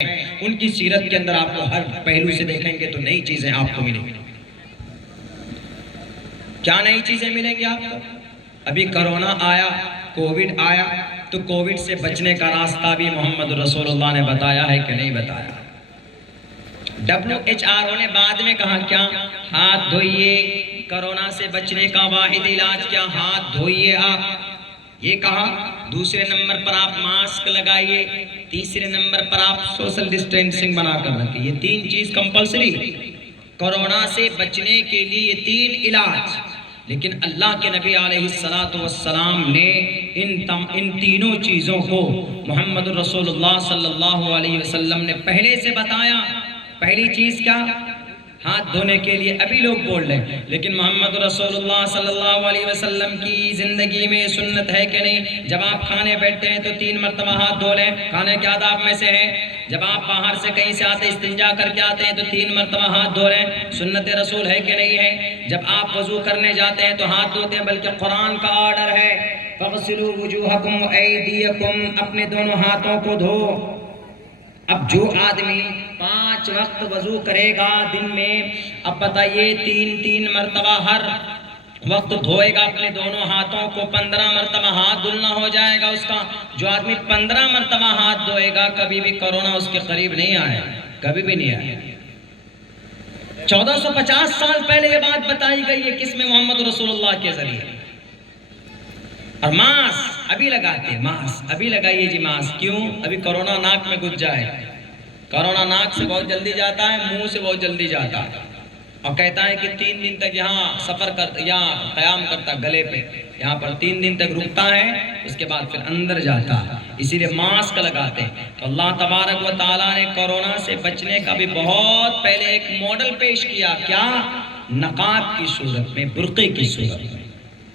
ان کی سیرت کے اندر آپ کو ہر پہلو سے دیکھیں گے تو نئی چیزیں آپ کو ملیں گی۔ کیا نئی چیزیں ملیں گی آپ کو؟ ابھی کرونا آیا، کووڈ آیا، تو کووڈ سے بچنے کا راستہ بھی محمد رسول اللہ نے بتایا ہے کہ نہیں بتایا؟ WHO نے بعد میں کہا کیا؟ ہاتھ دھوئیے، کرونا سے بچنے کا واحد علاج کیا؟ ہاتھ دھوئیے آپ، یہ کہا۔ دوسرے نمبر پر آپ ماسک لگائیے، تیسرے نمبر پر آپ سوشل ڈسٹینسنگ بنا کر رکھیں۔ یہ تین چیز کمپلسری کرونا سے بچنے کے لیے، یہ تین علاج۔ لیکن اللہ کے نبی علیہ السلام نے ان تینوں چیزوں کو محمد رسول اللہ صلی اللہ علیہ وسلم نے پہلے سے بتایا۔ پہلی چیز کیا؟ ہاتھ دھونے کے لیے ابھی لوگ بول رہے ہیں، لیکن محمد رسول اللہ صلی اللہ علیہ وسلم کی زندگی میں سنت ہے کہ نہیں؟ جب آپ کھانے بیٹھتے ہیں تو 3 مرتبہ ہاتھ دھو لیں، کھانے کے آداب میں سے ہے۔ جب آپ باہر سے کہیں سے آتے استنجا کر کے آتے ہیں تو 3 مرتبہ ہاتھ دھو لیں، سنت رسول ہے کہ نہیں ہے؟ جب آپ وضو کرنے جاتے ہیں تو ہاتھ دھوتے ہیں، بلکہ قرآن کا آرڈر ہے فَغْسِلُوا وُجُوهَكُمْ وَأَيْدِيَكُمْ، اپنے دونوں ہاتھوں کو دھو۔ اب جو آدمی 5 وقت وضو کرے گا دن میں، اب بتائیے 3 مرتبہ ہر وقت دھوئے گا اپنے دونوں ہاتھوں کو، 15 مرتبہ ہاتھ دھلنا ہو جائے گا اس کا۔ جو آدمی 15 مرتبہ ہاتھ دھوئے گا کبھی بھی کورونا اس کے قریب نہیں آئے، کبھی بھی نہیں آئے۔ 1450 سال پہلے یہ بات بتائی گئی ہے، کس میں؟ محمد رسول اللہ کے ذریعے۔ اور ماسک ابھی لگاتے ہیں، ماسک ابھی لگائیے جی ماسک۔ کیوں؟ ابھی کورونا ناک میں گھس جائے۔ کورونا ناک سے بہت جلدی جاتا ہے، منہ سے بہت جلدی جاتا ہے، اور کہتا ہے کہ 3 دن تک یہاں سفر کرتا، یہاں قیام کرتا گلے پہ، یہاں پر 3 دن تک رکتا ہے، اس کے بعد پھر اندر جاتا ہے، اسی لیے ماسک لگاتے ہیں۔ تو اللہ تبارک و تعالیٰ نے کورونا سے بچنے کا بھی بہت پہلے ایک ماڈل پیش کیا۔ کیا؟ نقاب کی صورت میں، برقعے کی صورت میں،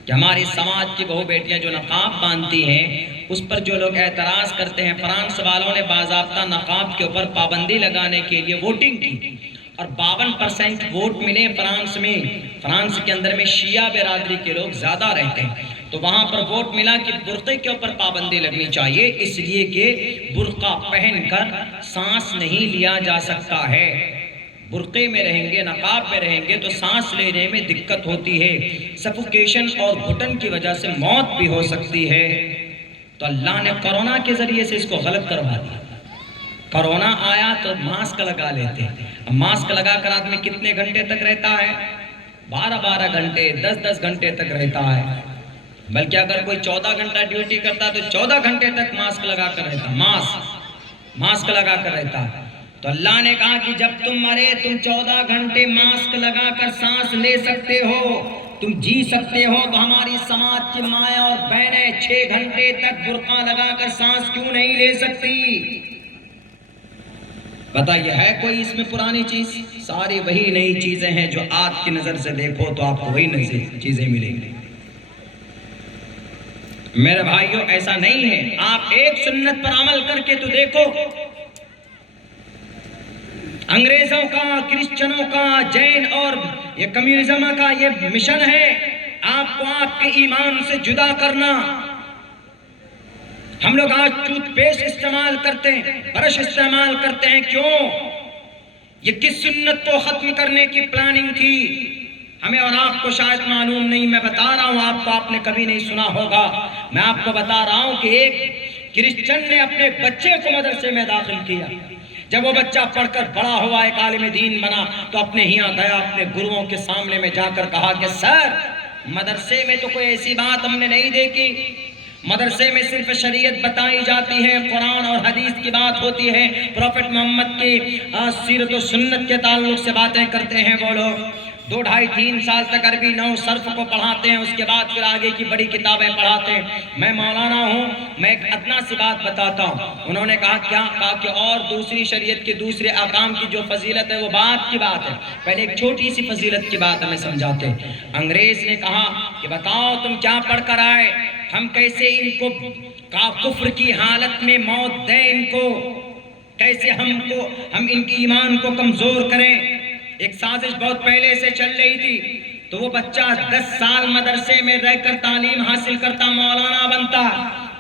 کہ ہماری سماج کی بہو بیٹیاں جو نقاب باندھتی ہیں، اس پر جو لوگ اعتراض کرتے ہیں، فرانس والوں نے باضابطہ نقاب کے اوپر پابندی لگانے کے لیے ووٹنگ کی، اور 52% ووٹ ملے فرانس میں۔ فرانس کے اندر میں شیعہ برادری کے لوگ زیادہ رہتے ہیں، تو وہاں پر ووٹ ملا کہ برقعے کے اوپر پابندی لگنی چاہیے، اس لیے کہ برقع پہن کر سانس نہیں لیا جا سکتا ہے۔ برقعے میں رہیں گے، نقاب میں رہیں گے تو سانس لینے میں دقت ہوتی ہے، سفوکیشن اور گھٹن کی وجہ سے موت بھی ہو سکتی ہے۔ تو اللہ نے کورونا کے ذریعے سے اس کو غلط کروا دیا۔ کورونا آیا تو ماسک لگا لیتے ہیں، اب ماسک لگا کر آدمی کتنے گھنٹے تک رہتا ہے؟ 12 گھنٹے، 10 گھنٹے تک رہتا ہے، بلکہ اگر کوئی 14 گھنٹہ ڈیوٹی کرتا تو 14 گھنٹے تک ماسک لگا کر رہتا، ماسک لگا کر رہتا۔ تو اللہ نے کہا کہ جب تم مرے، تم 14 گھنٹے ماسک لگا کر سانس لے سکتے ہو، تم جی سکتے ہو، تو ہماری سماج کی مائیں اور بہنیں 6 گھنٹے تک برقع لگا کر سانس کیوں نہیں لے سکتی؟ بتائیے ہے کوئی اس میں پرانی چیز؟ ساری وہی نئی چیزیں ہیں جو آج کی نظر سے دیکھو تو آپ کو وہی نئی چیزیں ملیں گی۔ میرے بھائیوں ایسا نہیں ہے، آپ ایک سنت پر عمل کر کے تو دیکھو۔ انگریزوں کا، کرسچنوں کا، جین اور یہ کمیونزم کا یہ مشن ہے آپ کو آپ کے ایمان سے جدا کرنا۔ ہم لوگ آج ٹوتھ پیسٹ استعمال کرتے ہیں، برش استعمال کرتے ہیں، کیوں؟ یہ کس سنت کو ختم کرنے کی پلاننگ تھی؟ ہمیں اور آپ کو شاید معلوم نہیں، میں بتا رہا ہوں آپ کو، آپ نے کبھی نہیں سنا ہوگا۔ میں آپ کو بتا رہا ہوں کہ ایک کرسچن نے اپنے بچے کو مدرسے میں داخل کیا۔ جب وہ بچہ پڑھ کر بڑا ہوا، ایک عالم دین بنا، تو اپنے ہیاں گیا، اپنے گروؤں کے سامنے میں جا کر کہا کہ سر، مدرسے میں تو کوئی ایسی بات ہم نے نہیں دیکھی، مدرسے میں صرف شریعت بتائی جاتی ہے، قرآن اور حدیث کی بات ہوتی ہے، پروفٹ محمد کی سیرت و سنت کے تعلق سے باتیں کرتے ہیں وہ لوگ۔ 2 ڈھائی 3 سال تک عربی نحو صرف کو پڑھاتے ہیں، اس کے بعد پھر آگے کی بڑی کتابیں پڑھاتے ہیں۔ میں مولانا ہوں، میں ایک ادنا سی بات بتاتا ہوں۔ انہوں نے کہا کیا؟ کہا کہ اور دوسری شریعت کے دوسرے احکام کی جو فضیلت ہے وہ بات کی بات ہے، پہلے ایک چھوٹی سی فضیلت کی بات ہمیں سمجھاتے ہیں۔ انگریز نے کہا کہ بتاؤ تم کیا پڑھ کر آئے، ہم کیسے ان کو کفر کی حالت میں موت دیں، ان کو کیسے ہم ان کی ایمان کو کمزور کریں۔ ایک سازش بہت پہلے سے چل رہی تھی، تو وہ بچہ 10 سال مدرسے میں رہ کر تعلیم حاصل کرتا، مولانا بنتا،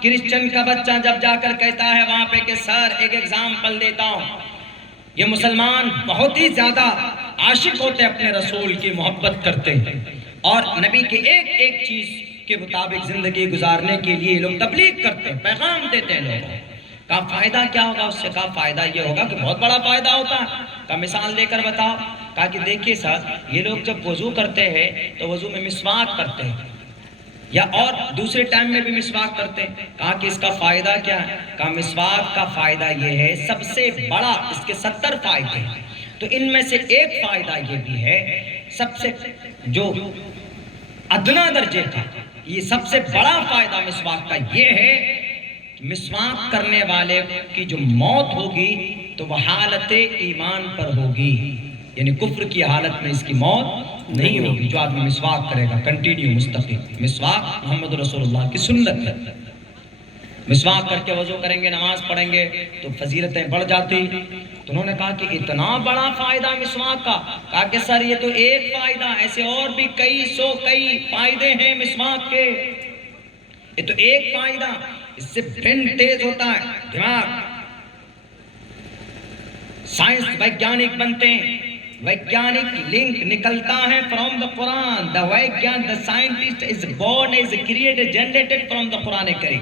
کرسچن کا بچہ جب جا کر کہتا ہے وہاں پہ کہ سر ایک ایگزامپل دیتا ہوں، یہ مسلمان بہت ہی زیادہ عاشق ہوتے اپنے رسول کی، محبت کرتے ہیں اور نبی کے ایک ایک چیز کے مطابق زندگی گزارنے کے لیے لوگ تبلیغ کرتے ہیں، پیغام دیتے ہیں لوگوں کا فائدہ کیا ہوگا اس سے؟ کا فائدہ یہ ہوگا کہ بہت بڑا فائدہ ہوتا ہے۔ کا مثال دے کر بتاؤ؟ کہا کہ دیکھیے صاحب، یہ لوگ جب وضو کرتے ہیں تو وضو میں مسواک کرتے ہیں یا اور دوسرے ٹائم میں بھی مسواک کرتے ہیں۔ کہا کہ اس کا فائدہ کیا ہے؟ کہا مسواک کا فائدہ یہ ہے، سب سے بڑا، اس کے 70 فائدے ہیں، تو ان میں سے ایک فائدہ یہ بھی ہے، سب سے جو ادنا درجے کا، یہ سب سے بڑا فائدہ مسواک کا یہ ہے کہ مسواک کرنے والے کی جو موت ہوگی تو وہ حالت ایمان پر ہوگی، یعنی کفر کی حالت میں اس کی موت نہیں ہوگی۔ جو آدمی مسواک کرے گا کنٹینیو مستقل، مسواک محمد رسول اللہ کی سنت ہے۔ مسواک کر کے وضو کریں گے، نماز پڑھیں گے تو فضیلتیں بڑھ جاتی۔ تو انہوں نے کہا کہ اتنا بڑا فائدہ مسواک کا؟ کہا کہ سر یہ تو ایک فائدہ، ایسے اور بھی کئی فائدے ہیں مسواک کے، یہ تو ایک فائدہ، اس سے برین تیز ہوتا ہے، دماغ، سائنس ویگیانک بنتے ہیں، ویگیانک لنک نکلتا ہے from the Quran, the scientist is born, is created, generated from the Quran Kareem.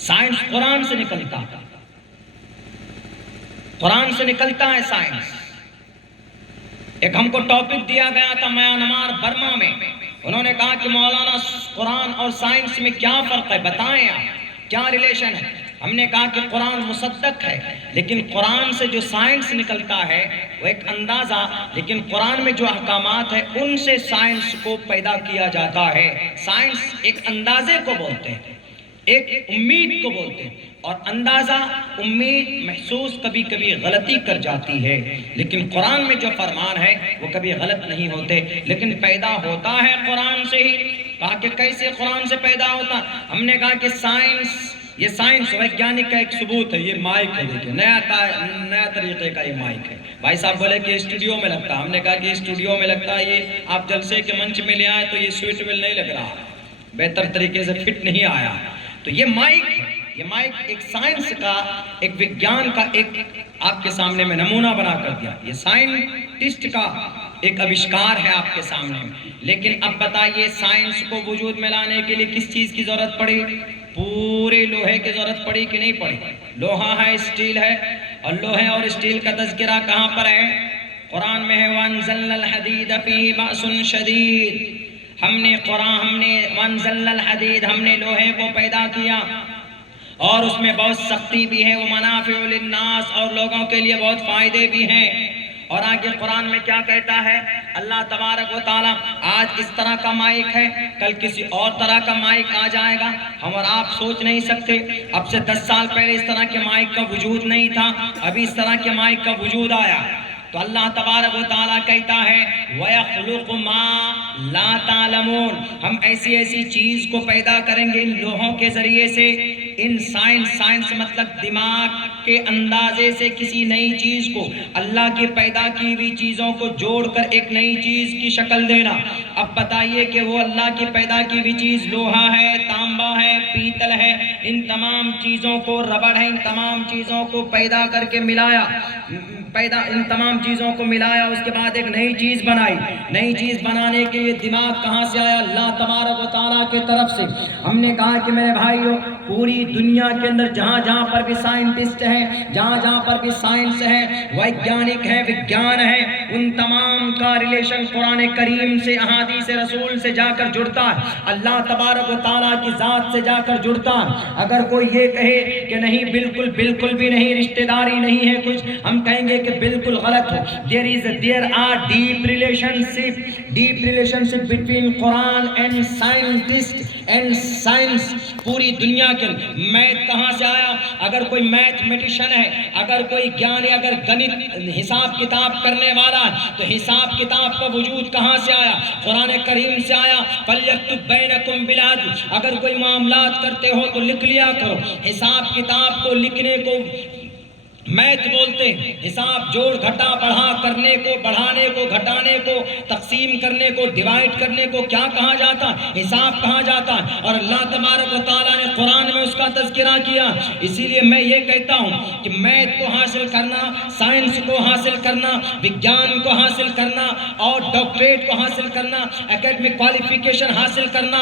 Science Quran سے نکلتا ہے، قرآن سے نکلتا ہے سائنس۔ ایک ہم کو ٹاپک دیا گیا تھا میانمار برما میں، انہوں نے کہا کہ مولانا قرآن اور سائنس میں کیا فرق ہے، بتائیں آپ کیا ریلیشن ہے؟ ہم نے کہا کہ قرآن مصدق ہے، لیکن قرآن سے جو سائنس نکلتا ہے وہ ایک اندازہ، لیکن قرآن میں جو احکامات ہیں ان سے سائنس کو پیدا کیا جاتا ہے۔ سائنس ایک اندازے کو بولتے ہیں، ایک امید کو بولتے ہیں، اور اندازہ، امید، محسوس کبھی کبھی غلطی کر جاتی ہے، لیکن قرآن میں جو فرمان ہے وہ کبھی غلط نہیں ہوتے، لیکن پیدا ہوتا ہے قرآن سے ہی۔ کہا کہ کیسے قرآن سے پیدا ہوتا؟ ہم نے کہا کہ سائنس، یہ سائنس ویگیانک کا ایک ثبوت ہے، یہ مائک ہے، دیکھیں نیا طریقے کا یہ مائک ہے۔ بھائی صاحب بولے کہ اسٹوڈیو میں لگتا ہے، ہم نے کہا کہ اسٹوڈیو میں لگتا ہے، یہ آپ جلسے کے منچ میں لے آئے تو یہ سویٹیبل نہیں لگ رہا، بہتر طریقے سے فٹ نہیں آیا۔ تو یہ مائک ہے، یہ مائک ایک سائنس کا، ایک وگیان کا ایک آپ کے سامنے میں نمونہ بنا کر دیا، یہ سائنٹسٹ کا ایک آوشکار ہے آپ کے سامنے میں۔ لیکن اب بتائیے سائنس کو وجود میں لانے کے لیے کس چیز کی ضرورت پڑی؟ پورے لوہے کی ضرورت پڑی کہ نہیں پڑی؟ لوہا ہے، اسٹیل ہے، اور لوہے اور اسٹیل کا تذکرہ کہاں پر ہے؟ قرآن میں ہے وَأَنزَلْنَا الْحَدِيدَ فِيهِ بَأْسٌ شَدِيدٌ۔ ہم نے وَأَنزَلْنَا الْحَدِيدَ، ہم نے لوہے کو پیدا کیا اور اس میں بہت سختی بھی ہے، وَمَنَافِعُ لِلنَّاسِ، اور لوگوں کے لیے بہت فائدے بھی ہیں۔ اور آگے قرآن میں کیا کہتا ہے اللہ تبارک و تعالیٰ؟ آج اس طرح کا مائک ہے، کل کسی اور طرح کا مائک آ جائے گا، ہم اور آپ سوچ نہیں سکتے۔ اب سے 10 سال پہلے اس طرح کے مائک کا وجود نہیں تھا، ابھی اس طرح کے مائک کا وجود آیا۔ تو اللہ تبارک و تعالیٰ کہتا ہے وَيَخْلُقُ مَا لَا تَعْلَمُونَ، ہم ایسی ایسی چیز کو پیدا کریں گے ان لوہوں کے ذریعے سے، ان سائنس مطلب دماغ کے اندازے سے کسی نئی چیز کو، اللہ کی پیدا کی ہوئی چیزوں کو جوڑ کر ایک نئی چیز کی شکل دینا۔ اب بتائیے کہ وہ اللہ کی پیدا کی ہوئی چیز لوہا ہے، تانبا ہے، پیتل ہے، ان تمام چیزوں کو، ربڑ ہے، ان تمام چیزوں کو پیدا کر کے ملایا، ان تمام چیزوں کو ملایا، اس کے بعد ایک نئی چیز بنائی۔ نئی چیز بنانے کے لیے دماغ کہاں سے آیا؟ اللہ تبارک و تعالیٰ کی طرف سے۔ ہم نے کہا کہ میرے بھائیو، پوری دنیا کے اندر جہاں جہاں پر بھی سائنٹسٹ ہیں، جہاں جہاں پر بھی سائنس ہے، ویگیانک ہے، وگیان ہے، ان تمام کا ریلیشن قرآن کریم سے، احادیث رسول سے جا کر جڑتا ہے، اللہ تبارک و تعالیٰ کی ذات سے جا کر جڑتا ہے۔ اگر کوئی یہ کہے کہ نہیں بالکل بھی نہیں، رشتہ داری نہیں ہے کچھ، ہم کہیں گے کہ بالکل غلط ہو۔ There are deep relationship between Quran and science۔ پوری دنیا کے میتھ کہاں سے آیا؟ اگر کوئی میتھمیٹیشن ہے، اگر کوئی گیانی، اگر گنت حساب کتاب کرنے والا ہے تو حساب کتاب کا وجود کہاں سے آیا؟ قرآن کریم سے آیا۔ فَلْيَكْتُبْ بَيْنَكُمْ بِالْعَدْلِ، اگر کوئی معاملات کرتے ہو تو لکھ لیا کرو۔ حساب کتاب کو لکھنے کو میتھ بولتے ہیں، حساب جوڑ گھٹا بڑھا کرنے کو، بڑھانے کو، گھٹانے کو، تقسیم کرنے کو، ڈیوائڈ کرنے کو کیا کہا جاتا ہے؟ حساب کہا جاتا ہے۔ اور اللہ تبارک و تعالیٰ نے قرآن میں اس کا تذکرہ کیا۔ اسی لیے میں یہ کہتا ہوں کہ میتھ کو حاصل کرنا، سائنس کو حاصل کرنا، وگیان کو حاصل کرنا اور ڈاکٹریٹ کو حاصل کرنا، اکیڈمک کوالیفیکیشن حاصل کرنا،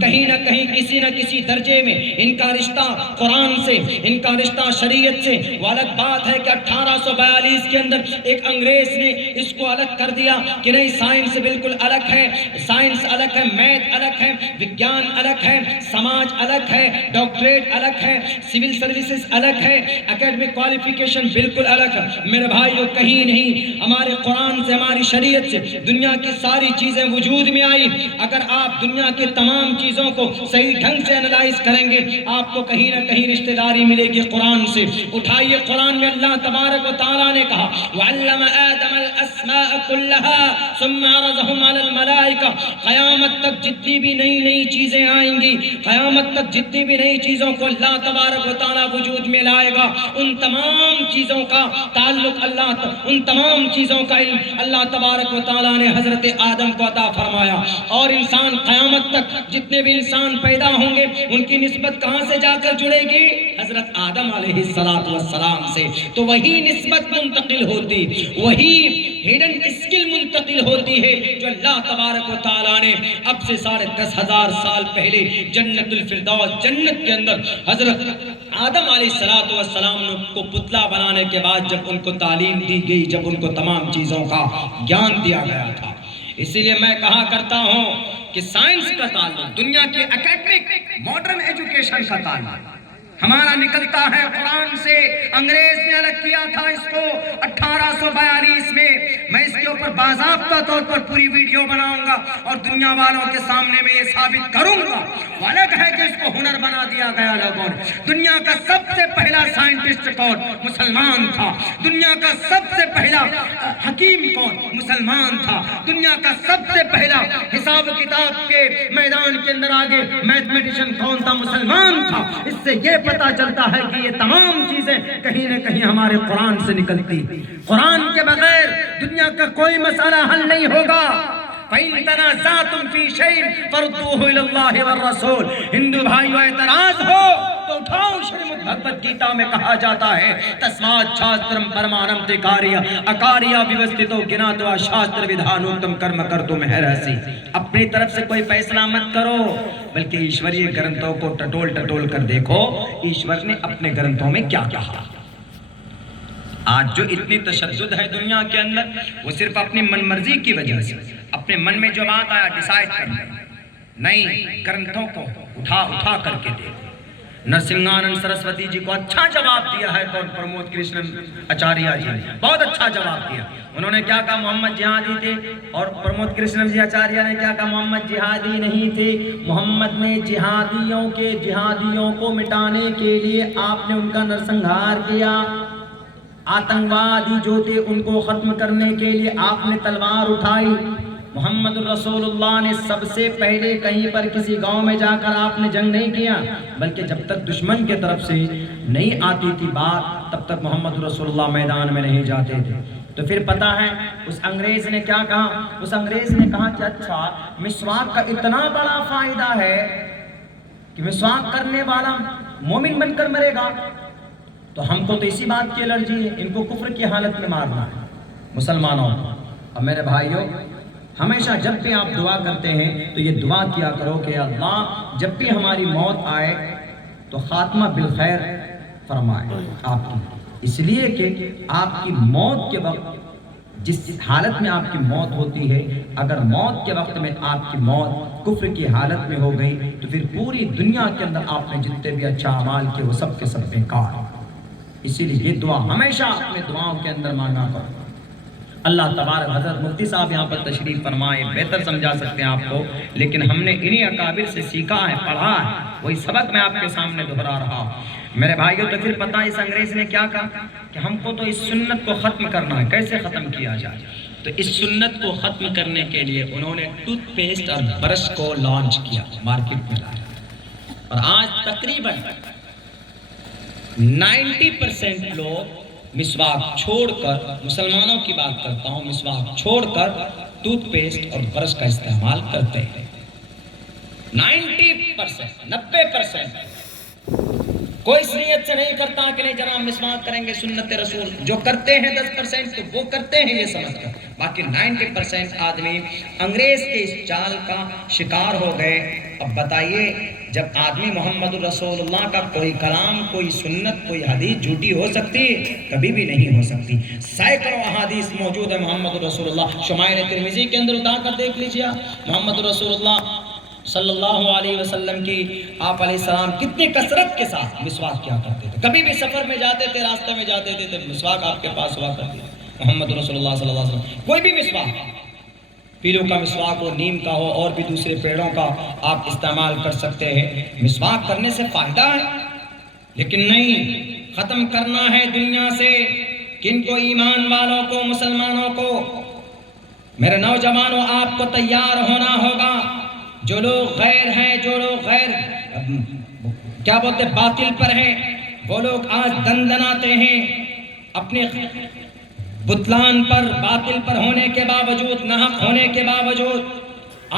کہیں نہ کہیں کسی نہ کسی درجے میں ان کا رشتہ قرآن سے، ان کا رشتہ شریعت سے۔ وہ الگ بات ہے کہ 1842 کے اندر ایک انگریز نے اس کو الگ کر دیا کہ نہیں، سائنس بالکل الگ ہے، سائنس الگ ہے، میتھ الگ ہے، وگیان الگ ہے، سماج الگ ہے، ڈاکٹریٹ الگ ہے، سول سروسز الگ ہے، اکیڈمک کوالیفیکیشن بالکل الگ ہے۔ میرے بھائیو، کہیں نہیں، ہمارے قرآن سے، ہماری شریعت سے دنیا کی ساری چیزیں وجود میں آئی۔ اگر آپ دنیا کی تمام چیزوں کو صحیح ڈھنگ سے انالائز کریں گے، آپ کو کہیں نہ کہیں رشتہ داری ملے گی قرآن سے۔ اٹھائیے، قرآن میں اللہ تبارک و تعالیٰ نے کہا وَعَلَّمَ آدَمَ الْأَسْمَاءَ كُلَّهَا ثُمَّ عَرَضَهُمْ عَلَى الْمَلَائِكَةِ۔ قیامت تک جتنی بھی نئی نئی چیزیں آئیں گی، قیامت تک جتنی بھی نئی چیزوں کو اللہ تبارک و تعالیٰ وجود میں لائے گا، ان تمام چیزوں کا تعلق ان تمام چیزوں کا علم اللہ تبارک و تعالیٰ نے حضرت آدم کو عطا فرمایا۔ اور انسان قیامت تک جتنے بھی انسان پیدا ہوں گے، ان کی نسبت کہاں سے جا کر جڑے گی؟ حضرت آدم علیہ السلام سے۔ تو وہی نسبت منتقل ہوتی، وہی ہڈن اسکل منتقل ہوتی ہے جو اللہ تبارک و تعالیٰ نے اب سے 10,500 سال پہلے جنت الفردوس، جنت کے اندر حضرت آدم علیہ السلام کو پتلا بنانے کے بعد جب ان کو تعلیم دی گئی، جب ان کو تمام چیزوں کا گیان دیا گیا تھا۔ اسی لیے میں کہا کرتا ہوں کہ سائنس کا تعلق، دنیا کے اکیڈمک ماڈرن ایجوکیشن کا تعلق ہمارا نکلتا ہے قرآن سے۔ انگریز نے الگ کیا تھا اس کو 1842 میں۔ میں اس کے اوپر باضابطہ طور پر پوری ویڈیو بناؤں گا اور دنیا والوں کے سامنے میں یہ ثابت کروں گا۔ وہ الگ ہے کہ اس کو ہنر بنا دیا گیا لوگوں نے۔ دنیا کا سب سے پہلا سائنٹسٹ کون؟ مسلمان تھا۔ دنیا کا سب سے پہلا حکیم کون؟ مسلمان تھا۔ دنیا کا سب سے پہلا حساب کتاب کے میدان کے اندر آگے میتھمیٹیشین کون تھا؟ مسلمان تھا۔ اس سے یہ پتا چلتا ہے کہ یہ تمام چیزیں کہیں نہ کہیں ہمارے قرآن سے نکلتی۔ قرآن کے بغیر دنیا کا کوئی مسئلہ حل نہیں ہوگا۔ فَإِن تَنَازَعْتُمْ فِي شَيْءٍ فَرُدُّوهُ إِلَى اللَّهِ وَالرَّسُولِ۔ ہندو بھائیو، اعتراض ہو تو اٹھاؤ، شریمد بھگوت گیتا میں کہا جاتا ہے تسمات شاسترم پرمانم تکاریہ اکاریہ ویوستھتو گناتوا شاستر ودھانوکتم کرم کرتم ہیرسی۔ اپنی طرف سے کوئی فیصلہ مت کرو، بلکہ ایشوریہ گرنتھوں کو ٹٹول کر دیکھو ایشور نے اپنے گرنتھوں میں کیا کہا۔ آج جو اتنی تشدد ہے دنیا کے اندر، وہ صرف اپنی من مرضی کی وجہ سے، اپنے من میں جو بات آیا ڈیسائیڈ کرنا، نہیں، گرنتھوں کو اٹھا کر کے دیکھو۔ نرسنگانند سرسوتی جی کو اچھا جواب دیا ہے کون؟ پرمود کرشن آچاریہ جی نے بہت اچھا جواب دیا۔ انہوں نے کیا کہا؟ محمد جہادی تھے، اور پرمود کرشن جی آچاریہ نے کیا کہا؟ محمد جہادی نہیں تھے، محمد نے جہادیوں کو مٹانے کے لیے آپ نے ان کا نرسنہار کیا۔ آتنکوادی جو تھے ان کو ختم کرنے کے لیے آپ نے تلوار اٹھائی۔ محمد رسول اللہ نے سب سے پہلے کہیں پر کسی گاؤں میں جا کر آپ نے جنگ نہیں کیا، بلکہ جب تک دشمن کے طرف سے نہیں آتی تھی بات، تب تک محمد رسول اللہ میدان میں نہیں جاتے تھے۔ تو پھر پتہ ہے اس انگریز نے کیا کہا؟ اس انگریز نے کہا کہ اچھا، مسواک کا اتنا بڑا فائدہ ہے کہ مسواک کرنے والا مومن بن کر مرے گا، تو ہم کو تو اسی بات کی الرجی ہے، ان کو کفر کی حالت میں مارنا ہے مسلمانوں کو۔ اور میرے بھائیوں، ہمیشہ جب بھی آپ دعا کرتے ہیں تو یہ دعا کیا کرو کہ اللہ جب بھی ہماری موت آئے تو خاتمہ بالخیر فرمائے آپ کی، اس لیے کہ آپ کی موت کے وقت جس حالت میں آپ کی موت ہوتی ہے، اگر موت کے وقت میں آپ کی موت کفر کی حالت میں ہو گئی تو پھر پوری دنیا کے اندر آپ نے جتنے بھی اچھا اعمال کیے وہ سب کے سب بیکار۔ اسی لیے یہ دعا ہمیشہ اپنے دعاؤں کے اندر مانگا کرو۔ اللہ تبارک، حضرت مفتی صاحب یہاں پر تشریف فرمائے، بہتر سمجھا سکتے ہیں آپ کو، لیکن ہم نے انہی اکابر سے سیکھا ہے، پڑھا ہے، وہی سبق میں آپ کے سامنے دہرا رہا ہوں۔ میرے بھائیوں، تو پھر پتہ اس انگریز نے کیا کہا کہ ہم کو تو اس سنت کو ختم کرنا ہے۔ کیسے ختم کیا جائے؟ تو اس سنت کو ختم کرنے کے لیے انہوں نے ٹوتھ پیسٹ اور برش کو لانچ کیا، مارکیٹ میں لایا، اور آج تقریباً 90% لوگ مسواک چھوڑ کر، مسلمانوں کی بات کرتا ہوں، مسواک چھوڑ کر ٹوتھ پیسٹ اور برش کا استعمال کرتے ہیں۔ 90%، 90% کوئی اس نیت سے نہیں کرتا کہ نہیں جناب مسواک کریں گے سنت رسول، جو کرتے ہیں 10% تو وہ کرتے ہیں یہ سمجھ کر، باقی 90% آدمی انگریز کے اس چال کا شکار ہو گئے۔ اب بتائیے جب آدمی محمد رسول اللہ کا کوئی کلام، کوئی سنت، کوئی حدیث جھوٹی ہو سکتی؟ کبھی بھی نہیں ہو سکتی۔ سینکڑوں احادیث موجود ہے محمد رسول اللہ، شمائل ترمذی کے اندر اٹھا کر دیکھ لیجیے محمد رسول اللہ صلی اللہ علیہ وسلم کی، آپ علیہ السلام کتنی کثرت کے ساتھ مسواک کیا کرتے تھے۔ کبھی بھی سفر میں جاتے تھے، راستے میں جاتے تھے، مسواک آپ کے پاس ہوا کرتی تھی۔ محمد رسول اللہ صلی اللہ علیہ وسلم کوئی بھی مسواک، پیلوں کا مسواک ہو، نیم کا ہو، اور بھی دوسرے پیڑوں کا آپ استعمال کر سکتے ہیں۔ مسواک کرنے سے فائدہ ہے، لیکن نہیں، ختم کرنا ہے دنیا سے کن کو؟ ایمان والوں کو، مسلمانوں کو۔ میرے نوجوانوں، آپ کو تیار ہونا ہوگا۔ جو لوگ غیر ہیں، جو لوگ غیر کیا بولتے باطل پر ہیں، وہ لوگ آج دندناتے ہیں اپنے بطلان پر، باطل پر ہونے کے باوجود، ناحق ہونے کے باوجود۔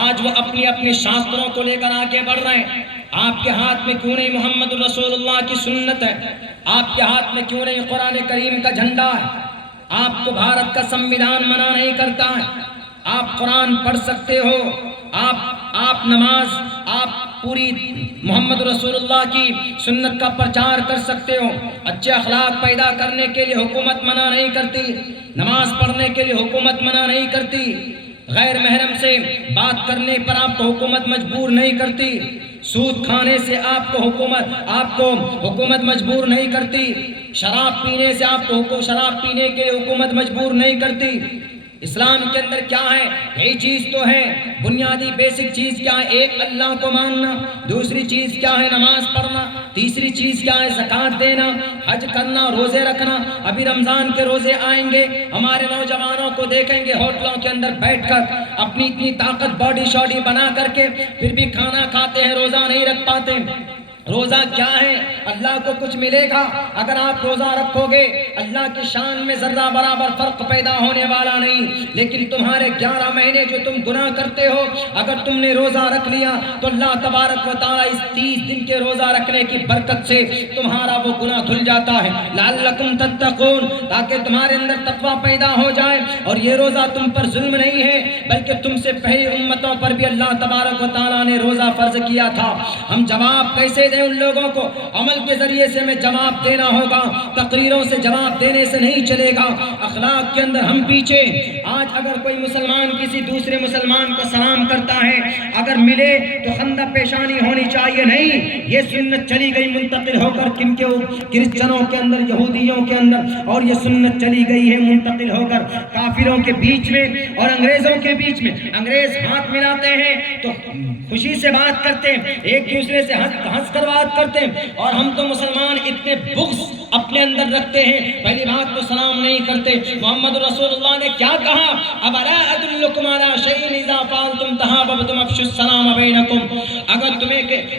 آج وہ اپنی اپنی شاستروں کو لے کر آگے بڑھ رہے ہیں۔ آپ کے ہاتھ میں کیوں نہیں محمد رسول اللہ کی سنت ہے؟ آپ کے ہاتھ میں کیوں نہیں قرآن کریم کا جھنڈا ہے؟ آپ کو بھارت کا سمویدھان منع نہیں کرتا ہے، آپ قرآن پڑھ سکتے ہو، آپ نماز، آپ پوری محمد رسول اللہ کی سنت کا پرچار کر سکتے ہو۔ اچھے اخلاق پیدا کرنے کے لیے حکومت منع نہیں کرتی، نماز پڑھنے کے لیے حکومت منع نہیں کرتی، غیر محرم سے بات کرنے پر آپ کو حکومت مجبور نہیں کرتی، سود کھانے سے آپ کو حکومت مجبور نہیں کرتی، شراب پینے سے آپ کو شراب پینے کے لیے حکومت مجبور نہیں کرتی۔ اسلام کے اندر کیا ہے؟ یہی چیز تو ہے، بنیادی بیسک چیز کیا ہے؟ ایک اللہ کو ماننا، دوسری چیز کیا ہے؟ نماز پڑھنا، تیسری چیز کیا ہے؟ زکوٰۃ دینا، حج کرنا، روزے رکھنا۔ ابھی رمضان کے روزے آئیں گے، ہمارے نوجوانوں کو دیکھیں گے ہوٹلوں کے اندر بیٹھ کر اپنی اتنی طاقت باڈی شاڈی بنا کر کے پھر بھی کھانا کھاتے ہیں، روزہ نہیں رکھ پاتے۔ روزہ کیا ہے؟ اللہ کو کچھ ملے گا اگر آپ روزہ رکھو گے؟ اللہ کی شان میں ذرہ برابر فرق پیدا ہونے والا نہیں، لیکن تمہارے 11 مہینے جو تم گناہ کرتے ہو، اگر تم نے روزہ رکھ لیا تو اللہ تبارک و تعالیٰ اس 30 دن کے روزہ رکھنے کی برکت سے تمہارا وہ گناہ دھل جاتا ہے۔ لعلکم تتقون، تاکہ تمہارے اندر تقوی پیدا ہو جائے۔ اور یہ روزہ تم پر ظلم نہیں ہے، بلکہ تم سے پہلی امتوں پر بھی اللہ تبارک و تعالیٰ نے روزہ فرض کیا تھا۔ ہم جواب کیسے ان لوگوں کو؟ عمل کے ذریعے سے ہمیں جواب دینا ہوگا، تقریروں سے جواب دینے سے نہیں چلے گا۔ اخلاق کے اندر ہم پیچھے۔ آج اگر کوئی مسلمان کسی دوسرے مسلمان کو سلام کرتا ہے، اگر ملے تو خندہ پیشانی ہونی چاہیے، نہیں، یہ سنت چلی گئی منتقل ہو کر کن کے؟ کرسچنوں کے اندر، یہودیوں کے اندر، اور یہ سنت چلی گئی ہے منتقل ہو کر کافروں کے بیچ میں اور انگریزوں کے بیچ میں۔ انگریز ہاتھ ملاتے ہیں تو خوشی سے بات کرتے ہیں، ایک دوسرے سے ہنس کر بات کرتے ہیں، اور ہم تو مسلمان اتنے بغض اپنے اندر رکھتے ہیں، پہلی بات تو سلام نہیں کرتے۔ محمد رسول اللہ نے کیا کہا؟ ابلا ادلکم علی شیء اذا فعلتم تحاببتم افشوا السلام بینکم۔ اگر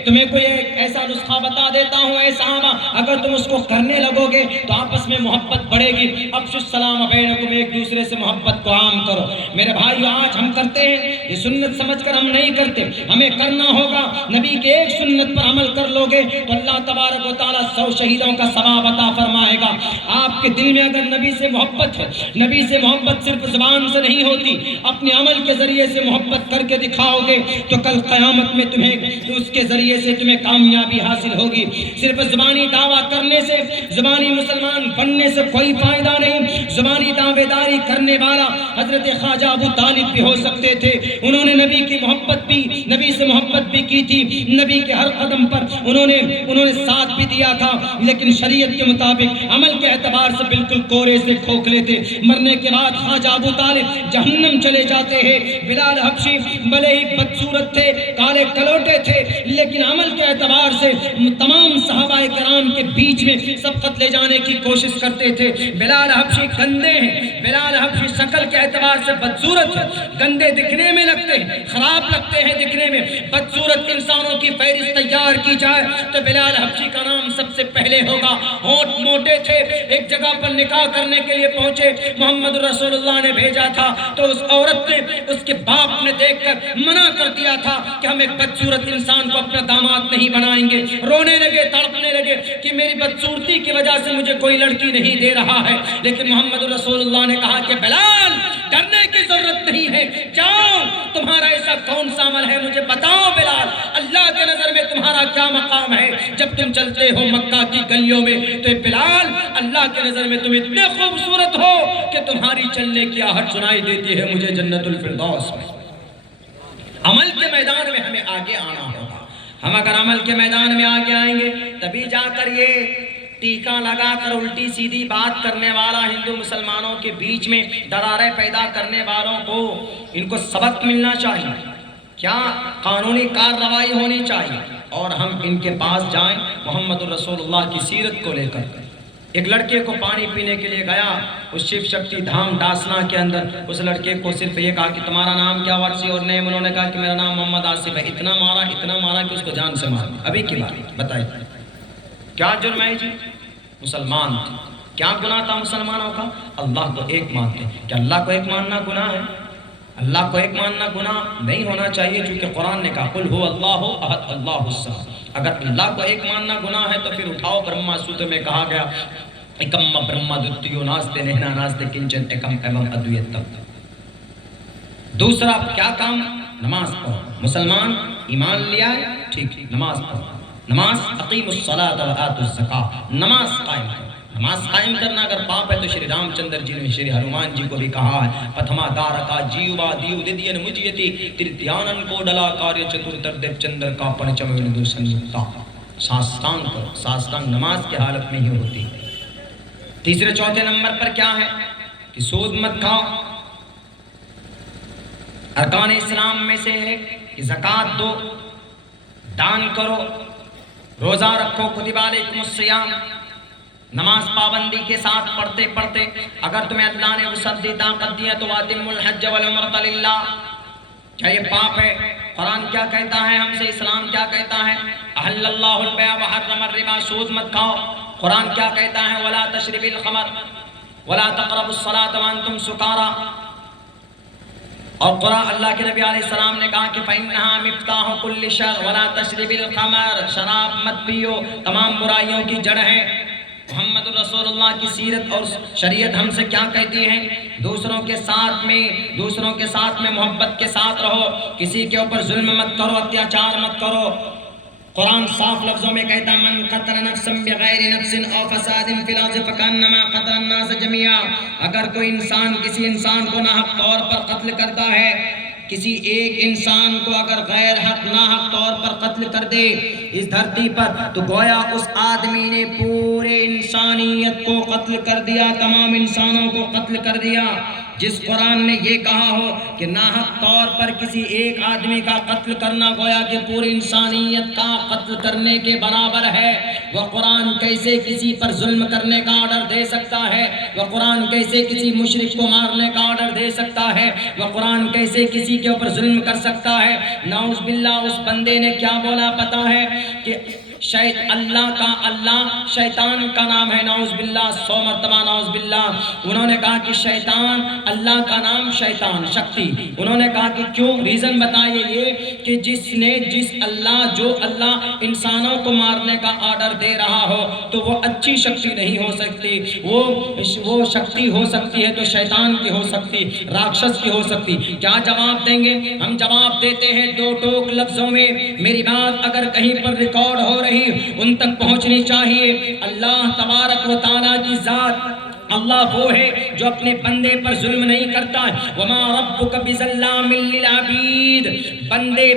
تمہیں کوئی ایسا نسخہ بتا دیتا ہوں اے صحابہ، اگر تم اس کو کرنے لگو گے تو آپس میں محبت بڑھے گی۔ افشوا السلام بینکم، ایک دوسرے سے محبت کو عام کرو۔ میرے بھائیو، آج ہم کرتے ہیں، یہ سنت سمجھ کر ہم نہیں کرتے، ہمیں کرنا ہوگا۔ نبی کے ایک سنت پر عمل کر لو گے تو اللہ تبارک و تعالیٰ 100 شہیدوں کا ثواب عطا فرمائے گا۔ آپ کے دل میں اگر نبی سے محبت ہے، نبی سے محبت صرف زبان سے نہیں ہوتی، اپنے عمل کے ذریعے سے محبت کر کے دکھاؤ گے تو کل قیامت میں تمہیں اس کے ذریعے سے تمہیں کامیابی حاصل ہوگی۔ صرف زبانی دعویٰ کرنے سے، زبانی مسلمان بننے سے کوئی فائدہ نہیں۔ زبانی دعوے داری کرنے والا حضرت خواجہ ابو طالب بھی ہو سکتے تھے، انہوں نے نبی کی محبت بھی، نبی سے محبت بھی کی تھی، نبی کے ہر قدم پر انہوں نے ساتھ بھی دیا تھا، لیکن شریعت کے مطابق عمل کے اعتبار سے بالکل کورے سے کھوکھلے تھے۔ مرنے کے بعد خواجہ ابو طالب جہنم چلے جاتے ہیں۔ بلال حبشی بھلے ہی بدصورت تھے، کالے کلوٹے تھے، لیکن عمل کے اعتبار سے تمام صحابہ کرام کے بیچ میں سبقت لے جانے کی کوشش کرتے تھے۔ بلال حبشی گندے ہیں، بلال حبشی شکل کے اعتبار سے بدصورت ہے، گندے دکھنے میں لگتے ہیں، خراب لگتے ہیں دکھنے میں، بدصورت انسانوں کی فہرست تیار کی جائے تو بلال حبشی کا نام سب سے پہلے ہوگا۔ ہونٹ موٹے تھے، ایک جگہ پر نکاح کرنے کے لیے پہنچے، محمد رسول اللہ نے بھیجا تھا تو اس عورت نے، اس کے باپ نے دیکھ کر منع کر دیا تھا کہ ہم ایک بدصورت انسان کو اپنا داماد نہیں بنائیں گے۔ رونے لگے، تڑپنے لگے کہ میری بدصورتی کی وجہ سے مجھے کوئی لڑکی نہیں دے رہا ہے، لیکن محمد رسول اللہ نے کہا کہ بلال ڈرنے کی ضرورت نہیں ہے، جاؤ، تمہارا ایسا کون سا عمل ہے مجھے بتاؤ بلال، اللہ کے نظر میں تمہارا کیا مقام ہے؟ جب تم چلتے ہو مکہ کی گلیوں میں تو بلال اللہ کے نظر میں تم اتنے خوبصورت ہو کہ تمہاری چلنے کی آہٹ سنائی دیتی ہے مجھے جنت الفردوس میں۔ عمل کے میدان میں ہمیں آگے آنا ہوگا۔ ہم اگر عمل کے میدان میں آگے آئیں گے تبھی جا کر یہ ٹیکا لگا کر الٹی سیدھی بات کرنے والا ہندو مسلمانوں کے بیچ میں دراریں پیدا کرنے والوں کو ان کو سبق ملنا چاہیے، کیا قانونی کارروائی ہونی چاہیے، اور ہم ان کے پاس جائیں محمد رسول اللہ کی سیرت کو لے کر۔ ایک لڑکے کو پانی پینے کے لیے گیا اس شیو شکتی دھام ڈاسنا کے اندر، اس لڑکے کو صرف یہ کہا کہ تمہارا نام کیا، واٹس یور نیم؟ انہوں نے کہا کہ میرا نام محمد آصف ہے۔ اتنا مارا کہ اس کو جان سے مارا۔ ابھی کی بات بتائیے کیا جرم ہے جی؟ مسلمان تھے، کیا گناہ تھا مسلمانوں کا؟ اللہ کو ایک مانتے۔ کیا اللہ کو ایک ماننا گناہ ہے؟ اللہ کو ایک ماننا گناہ نہیں ہونا چاہیے، چونکہ قرآن نے کہا قل هو اللہ احد اللہ الصمد۔ اگر اللہ کو ایک ماننا گناہ ہے تو پھر اٹھاؤ برہما سوتر میں کہا گیا ایکم برہما دتیو ناستے نہنا ناستے کنچن ایکم ایوم ادویتم۔ دوسرا کیا کام؟ نماز پڑھو۔ مسلمان ایمان لیا ہے، ٹھیک، نماز پڑھو، نماز اقیم الصلاۃ و آتوا الزکاۃ، نماز قائم کرو۔ نماز قائم کرنا اگر پاپ ہے تو شری رام چندر جی نے شری ہنومان جی کو بھی کہا ہے پتھما دارکا جیوا دیو ددین مجیتی ترتیانن کو ڈلا کاریہ چتر دیو چندر کا پنچم دوسن یکتا۔ ساستانگ کرو، ساستانگ نماز کی حالت میں ہی ہوتی ہے۔ تیسرے چوتھے نمبر پر کیا ہے کہ سود مت کھاؤ۔ ارکان اسلام میں سے ہے کہ زکوٰۃ دو، دان کرو، روزہ رکھو، کتب علیکم الصیام، نماز پابندی کے ساتھ پڑھتے پڑھتے اگر تمہیں اللہ نے وسعت دی، طاقت دی ہے تو واتم الحج والعمرۃ للہ۔ کیا یہ پاپ ہے؟ قرآن کیا کہتا ہے ہم سے، اسلام کیا کہتا ہے؟ احل اللہ البیع وحرم الربا، سود مت کھاؤ۔ قرآن کیا کہتا ہے؟ ولا تشربوا الخمر ولا تقربوا الصلاة وانتم سکارى۔ اور قرآن اللہ کے نبی علیہ السلام نے کہا کہ فإنها مفتاح كل شر ولا تشربوا الخمر، شراب مت پیو، تمام برائیوں کی جڑ ہے۔ محمد رسول اللہ کی سیرت اور شریعت ہم سے کیا کہتی ہے؟ دوسروں کے ساتھ میں محبت کے ساتھ رہو، کسی کے اوپر ظلم مت کرو، اتیاچار مت کرو۔ قرآن صاف لفظوں میں کہتا ہے من قتل نفسا بغیر نفس او فساد فی الارض فکانما قتل الناس جميعا۔ اگر کوئی انسان کسی انسان کو ناحق طور پر قتل کرتا ہے، کسی ایک انسان کو اگر غیر حق ناحق طور پر قتل کر دے اس دھرتی پر تو گویا اس آدمی نے پورے انسانیت کو قتل کر دیا، تمام انسانوں کو قتل کر دیا۔ جس قرآن نے یہ کہا ہو کہ ناحق طور پر کسی ایک آدمی کا قتل کرنا گویا کہ پوری انسانیت کا قتل کرنے کے برابر ہے، وہ قرآن کیسے کسی پر ظلم کرنے کا آرڈر دے سکتا ہے؟ وہ قرآن کیسے کسی مشرک کو مارنے کا آرڈر دے سکتا ہے؟ وہ قرآن کیسے کسی کے اوپر ظلم کر سکتا ہے؟ نعوذ باللہ اس بندے نے کیا بولا پتہ ہے کہ اللہ کا اللہ شیطان کا نام ہے، نعوذ باللہ، 100 مرتبہ نعوذ باللہ۔ انہوں نے کہا کہ شیطان اللہ کا نام شیطان شکتی۔ انہوں نے کہا کہ کیوں؟ ریزن بتائیے یہ کہ جو اللہ انسانوں کو مارنے کا آرڈر دے رہا ہو تو وہ اچھی شکتی نہیں ہو سکتی، وہ شکتی ہو سکتی ہے تو شیطان کی ہو سکتی، راکشس کی ہو سکتی۔ کیا جواب دیں گے؟ ہم جواب دیتے ہیں دو ٹوک لفظوں میں۔ میری بات اگر کہیں پر ریکارڈ ہو رہی ان تک پہنچنی چاہیے۔ اللہ تبارک و تعالیٰ کی ذات، اللہ وہ ہے جو اپنے بندے پر ظلم نہیں کرتا ہے۔ وما ربک بظلام للعبید، بندے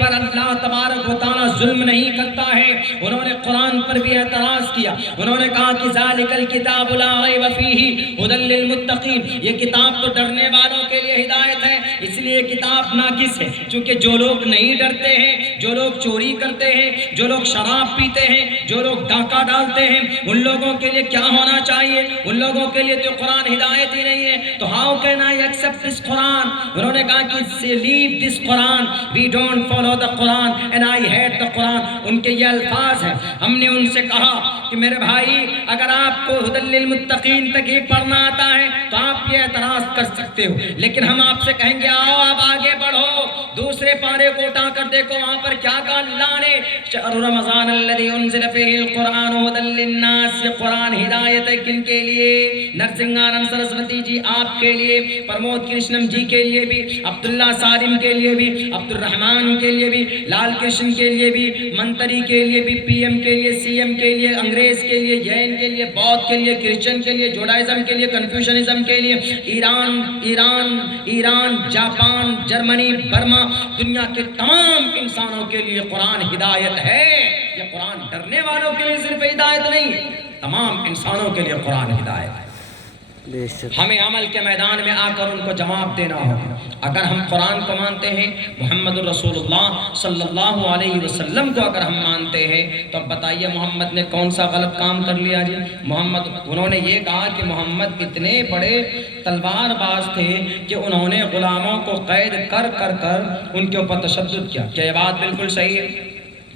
پر اللہ تبارک و تعالیٰ ظلم نہیں کرتا ہے. انہوں نے قرآن پر بھی اعتراض کیا. انہوں نے کہا کہ ذالک الکتاب لا ریب فیہ ھدی للمتقین، یہ کتاب تو ڈرنے والوں کے لیے ہدایت ہے. اس لیے کتاب ناقص ہے، چونکہ جو لوگ نہیں ڈرتے ہیں، جو لوگ چوری کرتے ہیں، جو لوگ شراب پیتے ہیں، جو لوگ ڈاکہ ڈالتے ہیں، ان لوگوں کے لیے کیا ہونا چاہیے؟ ان لوگوں کے لیے تو قرآن ہدایت ہی نہیں ہے. تو how can I accept this Quran? انہوں نے کہا کہ leave this Quran, we don't follow the Quran and I hate the Quran. ان کے یہ الفاظ ہیں. ہم نے ان سے کہا کہ میرے بھائی اگر آپ کو ھدی للمتقین تک ہی پڑھنا آتا ہے تو آپ یہ اعتراض کر سکتے ہو، لیکن ہم آپ سے کہیں گے آؤ آپ آگے بڑھو، دوسرے پارے کو اٹھا کر دیکھو، وہاں پر کیا کہا اللہ نے؟ شہر رمضان الذی انزل فیہ القرآن ھدی للناس. یہ قرآن ہدایت ہے کن کے لیے؟ نرسنگانند سرسوتی جی آپ کے لیے، پرمود کرشنم جی کے لیے بھی، عبداللہ سالم کے لیے بھی، عبد الرحمان کے لیے بھی، لال کرشن کے لیے بھی، منتری کے لیے بھی، پی ایم کے لیے، سی ایم کے لیے، انگریز کے لیے، جین کے لیے، بودھ کے لیے، کرسچن کے لیے، جوڈائزم کے لیے، کنفیوشنزم کے لیے، ایران، جاپان، جرمنی، برما، دنیا کے تمام انسانوں کے لیے قرآن ہدایت ہے. یہ قرآن ڈرنے والوں کے لیے صرف ہدایت نہیں ہے، تمام انسانوں کے لیے قرآن ہدایت ہے. ہمیں عمل کے میدان میں آ کر ان کو جواب دینا ہوگا. اگر ہم قرآن کو مانتے ہیں، محمد الرسول اللہ صلی اللہ علیہ وسلم کو اگر ہم مانتے ہیں، تو اب بتائیے محمد نے کون سا غلط کام کر لیا جی؟ انہوں نے یہ کہا کہ محمد اتنے بڑے تلوار باز تھے کہ انہوں نے غلاموں کو قید کر ان کے اوپر تشدد کیا. کیا یہ بات بالکل صحیح ہے؟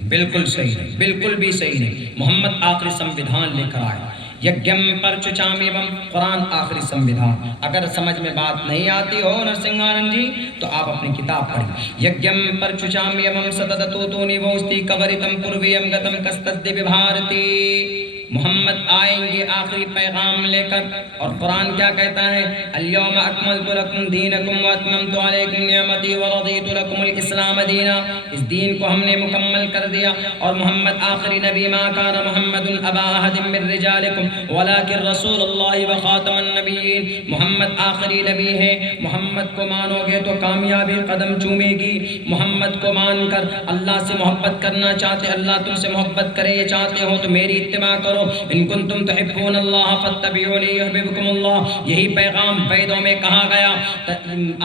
بالکل صحیح ہے، بالکل بھی صحیح نہیں. محمد آخری سمویدھان لے کر آئے. یجم پرچچامیوم، قرآن آخری سمویدھان. اگر سمجھ میں بات نہیں آتی ہو نرسنگانند جی تو آپ اپنی کتاب پڑھیں. یجم پرچچامیوم ستتتوتونی ووستی کوریتم پورویم گتم کستدی بھارتی. محمد آئیں گے آخری پیغام لے کر، اور قرآن کیا کہتا ہے؟ الیوم اکملت لکم دینکم واتممت علیکم نعمتی ورضیت لکم الاسلام دینا. اس دین کو ہم نے مکمل کر دیا. اور محمد آخری نبی، ما کان محمد ابا احد من رجالکم ولکن رسول اللہ وخاتم النبیین. محمد آخری نبی ہے. محمد کو مانو گے تو کامیابی قدم چومے گی. محمد کو مان کر اللہ سے محبت کرنا چاہتے، اللہ تم سے محبت کرے یہ چاہتے ہو تو میری اتباع کرو. ان کنتم تحبون اللہ فاتبعونی یحببکم اللہ. یہی پیغام ویدوں میں کہا گیا.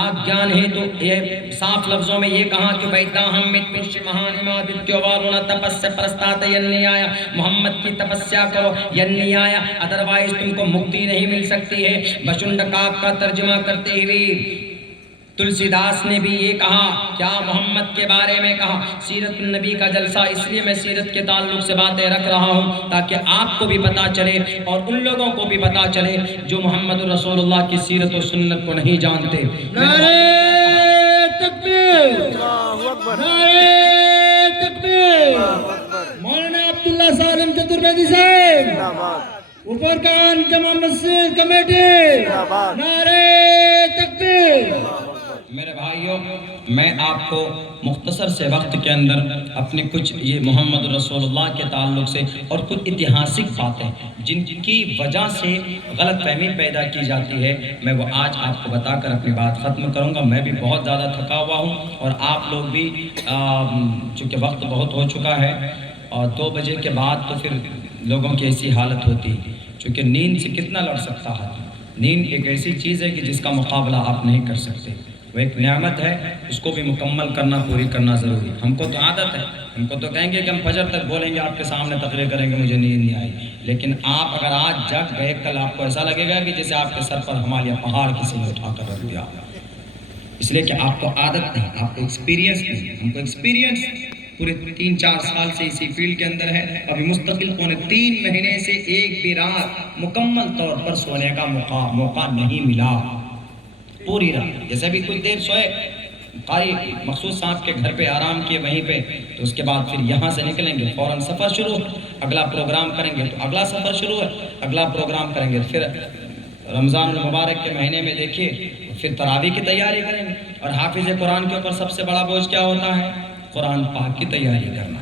آگیان ہے تو یہ صاف لفظوں میں یہ کہا کہ ویداہم مت مہانمادتیو وارون تپسیا پرستات ینیایا. محمد کی تپسیا کرو ینیایا، ادروائز تم کو مکتی نہیں مل سکتی ہے. بشنڈکاک کا ترجمہ کرتے ہوئے تلسی داس نے بھی یہ کہا، کیا محمد کے بارے میں کہا. سیرت النبی کا جلسہ، اس لیے میں سیرت کے تعلق سے باتیں رکھ رہا ہوں تاکہ آپ کو بھی پتا چلے اور ان لوگوں کو بھی پتا چلے جو محمد رسول اللہ کی سیرت و سنت کو نہیں جانتے. نعرہ تکبیر، نعرہ تکبیر. مولانا عبداللہ سالم چترویدی صاحب، اوپر کان جمع مسجد کمیٹی، نعرہ تکبیر. میرے بھائیوں، میں آپ کو مختصر سے وقت کے اندر اپنی کچھ یہ محمد رسول اللہ کے تعلق سے اور کچھ اتہاسک باتیں جن کی وجہ سے غلط فہمی پیدا کی جاتی ہے، میں وہ آج آپ کو بتا کر اپنی بات ختم کروں گا. میں بھی بہت زیادہ تھکا ہوا ہوں اور آپ لوگ بھی، چونکہ وقت بہت ہو چکا ہے اور 2 بجے کے بعد تو پھر لوگوں کی ایسی حالت ہوتی ہے، چونکہ نیند سے کتنا لڑ سکتا ہے. نیند ایک ایسی چیز ہے کہ جس کا مقابلہ آپ نہیں کر سکتے. وہ ایک نعمت ہے، اس کو بھی مکمل کرنا، پوری کرنا ضروری. ہم کو تو عادت ہے، ہم کو تو کہیں گے کہ ہم فجر تک بولیں گے، آپ کے سامنے تقریر کریں گے، مجھے نیند نہیں آئی. لیکن آپ اگر آج جگ گئے، کل آپ کو ایسا لگے گا کہ جیسے آپ کے سر پر ہمالیہ پہاڑ کسی نے اٹھا کر رکھ دیا. اس لیے کہ آپ کو عادت نہیں، آپ کو ایکسپیرینس نہیں. ہم کو ایکسپیرینس پورے 3-4 سال سے اسی فیلڈ کے اندر ہے. ابھی مستقل 3 مہینے سے ایک بھی رات مکمل طور پر سونے کا موقع نہیں ملا. پوری رات جیسے بھی کچھ دیر سوئے، قاری مخصوص صاحب کے گھر پہ آرام کیے وہیں پہ، تو اس کے بعد پھر یہاں سے نکلیں گے، فوراً سفر شروع. اگلا پروگرام کریں گے تو اگلا سفر شروع ہے، اگلا پروگرام کریں گے. پھر رمضان المبارک کے مہینے میں دیکھیے پھر تراویح کی تیاری کریں گے. اور حافظ قرآن کے اوپر سب سے بڑا بوجھ کیا ہوتا ہے؟ قرآن پاک کی تیاری کرنا.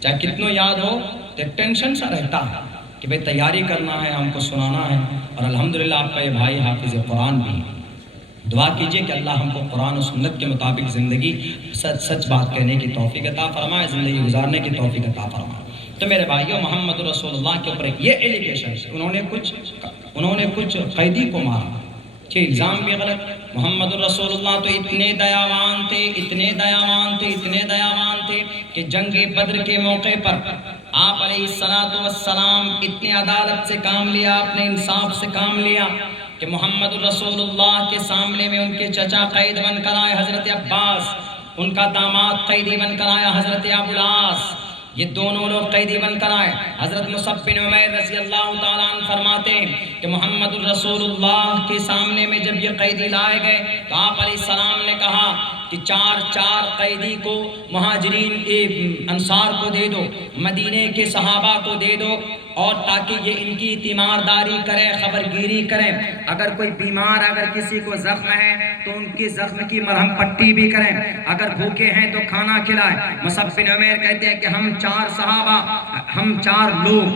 چاہے کتنوں یاد ہو تو ایک ٹینشن سا رہتا ہے کہ بھئی تیاری کرنا ہے، ہم کو سنانا ہے. اور الحمدللہ آپ کا یہ بھائی حافظ قرآن بھی ہے. دعا کیجئے کہ اللہ ہم کو قرآن و سنت کے مطابق زندگی سچ بات کہنے کی توفیق عطا فرمائے، زندگی گزارنے کی توفیق عطا فرمائے۔ تو میرے بھائیوں، محمد رسول اللہ کے اوپر یہ ایلیگیشن، انہوں نے کچھ قیدی کو مارا، یہ الزام بھی غلط۔ محمد رسول اللہ تو اتنے دیاوان تھے کہ جنگ بدر کے موقع پر آپ علیہ السلام اتنے عدالت سے کام لیا، اپنے انصاف سے کام لیا کہ محمد رسول اللہ کے سامنے میں ان کے چچا قید بن کر آئے حضرت عباس، ان کا داماد قیدی بن کر آیا حضرت ابو العاص، یہ دونوں لوگ قیدی بن کر آئے۔ حضرت مصعب بن عمیر رضی اللہ تعالیٰ عنہ فرماتے ہیں کہ محمد الرسول اللہ کے سامنے میں جب یہ قیدی لائے گئے تو آپ علیہ السلام نے کہا کہ چار قیدی کو مہاجرین انصار کو دے دو، مدینے کے صحابہ کو دے دو، اور تاکہ یہ ان کی تیمارداری کریں، خبرگیری کریں، اگر کوئی بیمار، اگر کسی کو زخم ہے تو ان کی زخم کی مرہم پٹی بھی کریں، اگر بھوکے ہیں تو کھانا کھلائیں۔ مصعب بن عمیر کہتے ہیں کہ ہم 4 صحابہ، ہم 4 لوگ،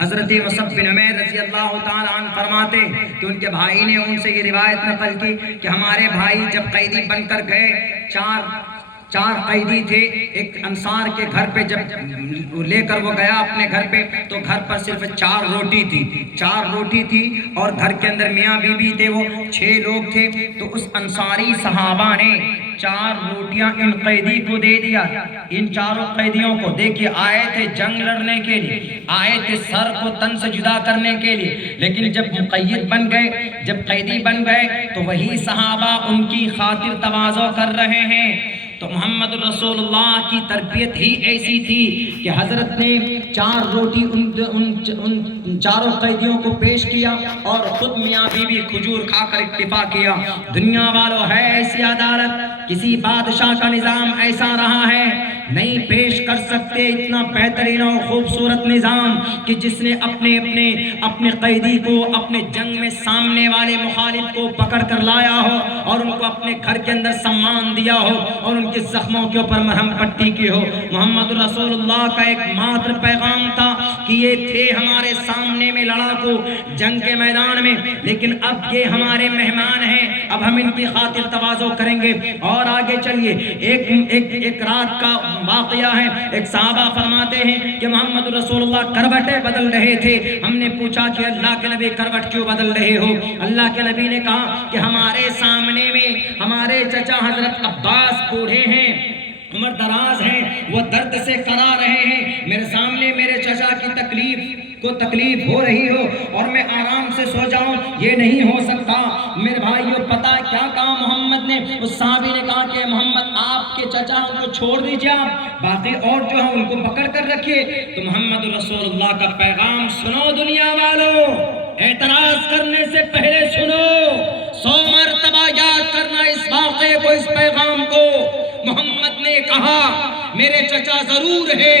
حضرت مصعب بن عمیر رضی اللہ تعالیٰ عنہ فرماتے کہ ان کے بھائی نے ان سے یہ روایت نقل کی کہ ہمارے بھائی جب قیدی بن کر گئے، 4 قیدی تھے، ایک انصار کے گھر پہ جب لے کر وہ گیا اپنے گھر پہ تو گھر پر صرف 4 روٹی تھی اور گھر کے اندر میاں بی بی تھے، وہ 6 لوگ تھے۔ تو اس انصاری صحابہ نے 4 روٹیاں ان قیدی کو دے دیا، ان 4 قیدیوں کو۔ دیکھیے آئے تھے جنگ لڑنے کے لیے، آئے تھے سر کو تن سے جدا کرنے کے لیے، لیکن جب مقید بن گئے، جب قیدی بن گئے تو وہی صحابہ ان کی خاطر تواضع کر رہے ہیں۔ تو محمد رسول اللہ کی تربیت ہی ایسی تھی کہ حضرت نے 4 روٹی ان 4 قیدیوں کو پیش کیا اور خود میاں بی بی کھجور کھا کر اکتفا کیا۔ دنیا والوں ہے ایسی عدالت، کسی بادشاہ کا نظام ایسا رہا ہے نہیں پیش کر سکتے اتنا بہترین اور خوبصورت نظام کہ جس نے اپنے قیدی کو اپنے جنگ میں سامنے والے مخالف کو پکڑ کر لایا ہو اور ان کو اپنے گھر کے اندر سامان دیا ہو اور ان کے زخموں کے اوپر مرہم پٹی کی ہو۔ محمد رسول اللہ کا ایک ماتر پیغام تھا کہ یہ تھے ہمارے سامنے میں لڑاکو جنگ کے میدان میں، لیکن اب یہ ہمارے مہمان ہیں، اب ہم ان کی خاطر تواضع کریں گے۔ اور آگے چلیے، ایک رات کا واقعہ ہے، ایک صحابہ فرماتے ہیں کہ محمد رسول اللہ کروٹیں بدل رہے تھے۔ ہم نے پوچھا کہ اللہ کے نبی کروٹ کیوں بدل رہے ہو؟ اللہ کے نبی نے کہا کہ ہمارے سامنے میں ہمارے چچا حضرت عباس بوڑھے ہیں، عمر دراز ہیں، وہ درد سے کرا رہے ہیں، میرے سامنے میرے چچا کی تکلیف ہو رہی ہو اور میں آرام سے سو جاؤں، یہ نہیں ہو سکتا۔ میرے بھائیو پتہ کیا کہا محمد نے؟ اس صحابی نے کہا کہ محمد آپ کے چچا ان کو چھوڑ دیجئے، آپ باقی اور جو ہیں ان کو پکڑ کر رکھیے۔ تو محمد رسول اللہ کا پیغام سنو دنیا والو، اعتراض کرنے سے پہلے سنو، 100 مرتبہ یاد کرنا اس واقعے کو، اس پیغام کو۔ محمد نے کہا میرے چچا ضرور ہے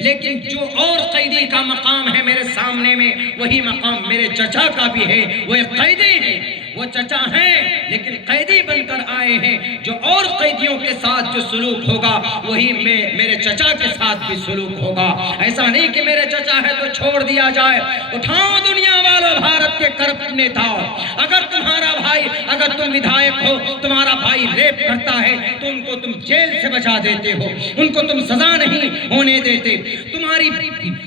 لیکن جو اور قیدی کا مقام ہے میرے سامنے میں وہی مقام میرے چچا کا بھی ہے۔ وہ ایک قیدی ہیں، وہ چچا ہیں لیکن قیدی بن کر آئے ہیں، جو اور قیدیوں کے ساتھ جو سلوک ہوگا وہی میرے چچا کے ساتھ بھی سلوک ہوگا۔ ایسا نہیں کہ میرے چچا ہے تو چھوڑ دیا جائے۔ اٹھاؤ دنیا والوں بھارت کے کرپٹ نیتاؤ، اگر تمہارا بھائی، اگر تم ودھائک ہو، تمہارا بھائی ریپ کرتا ہے تو ان کو تم جیل سے بچا دیتے ہو، ان کو تم سزا نہیں ہونے دیتے۔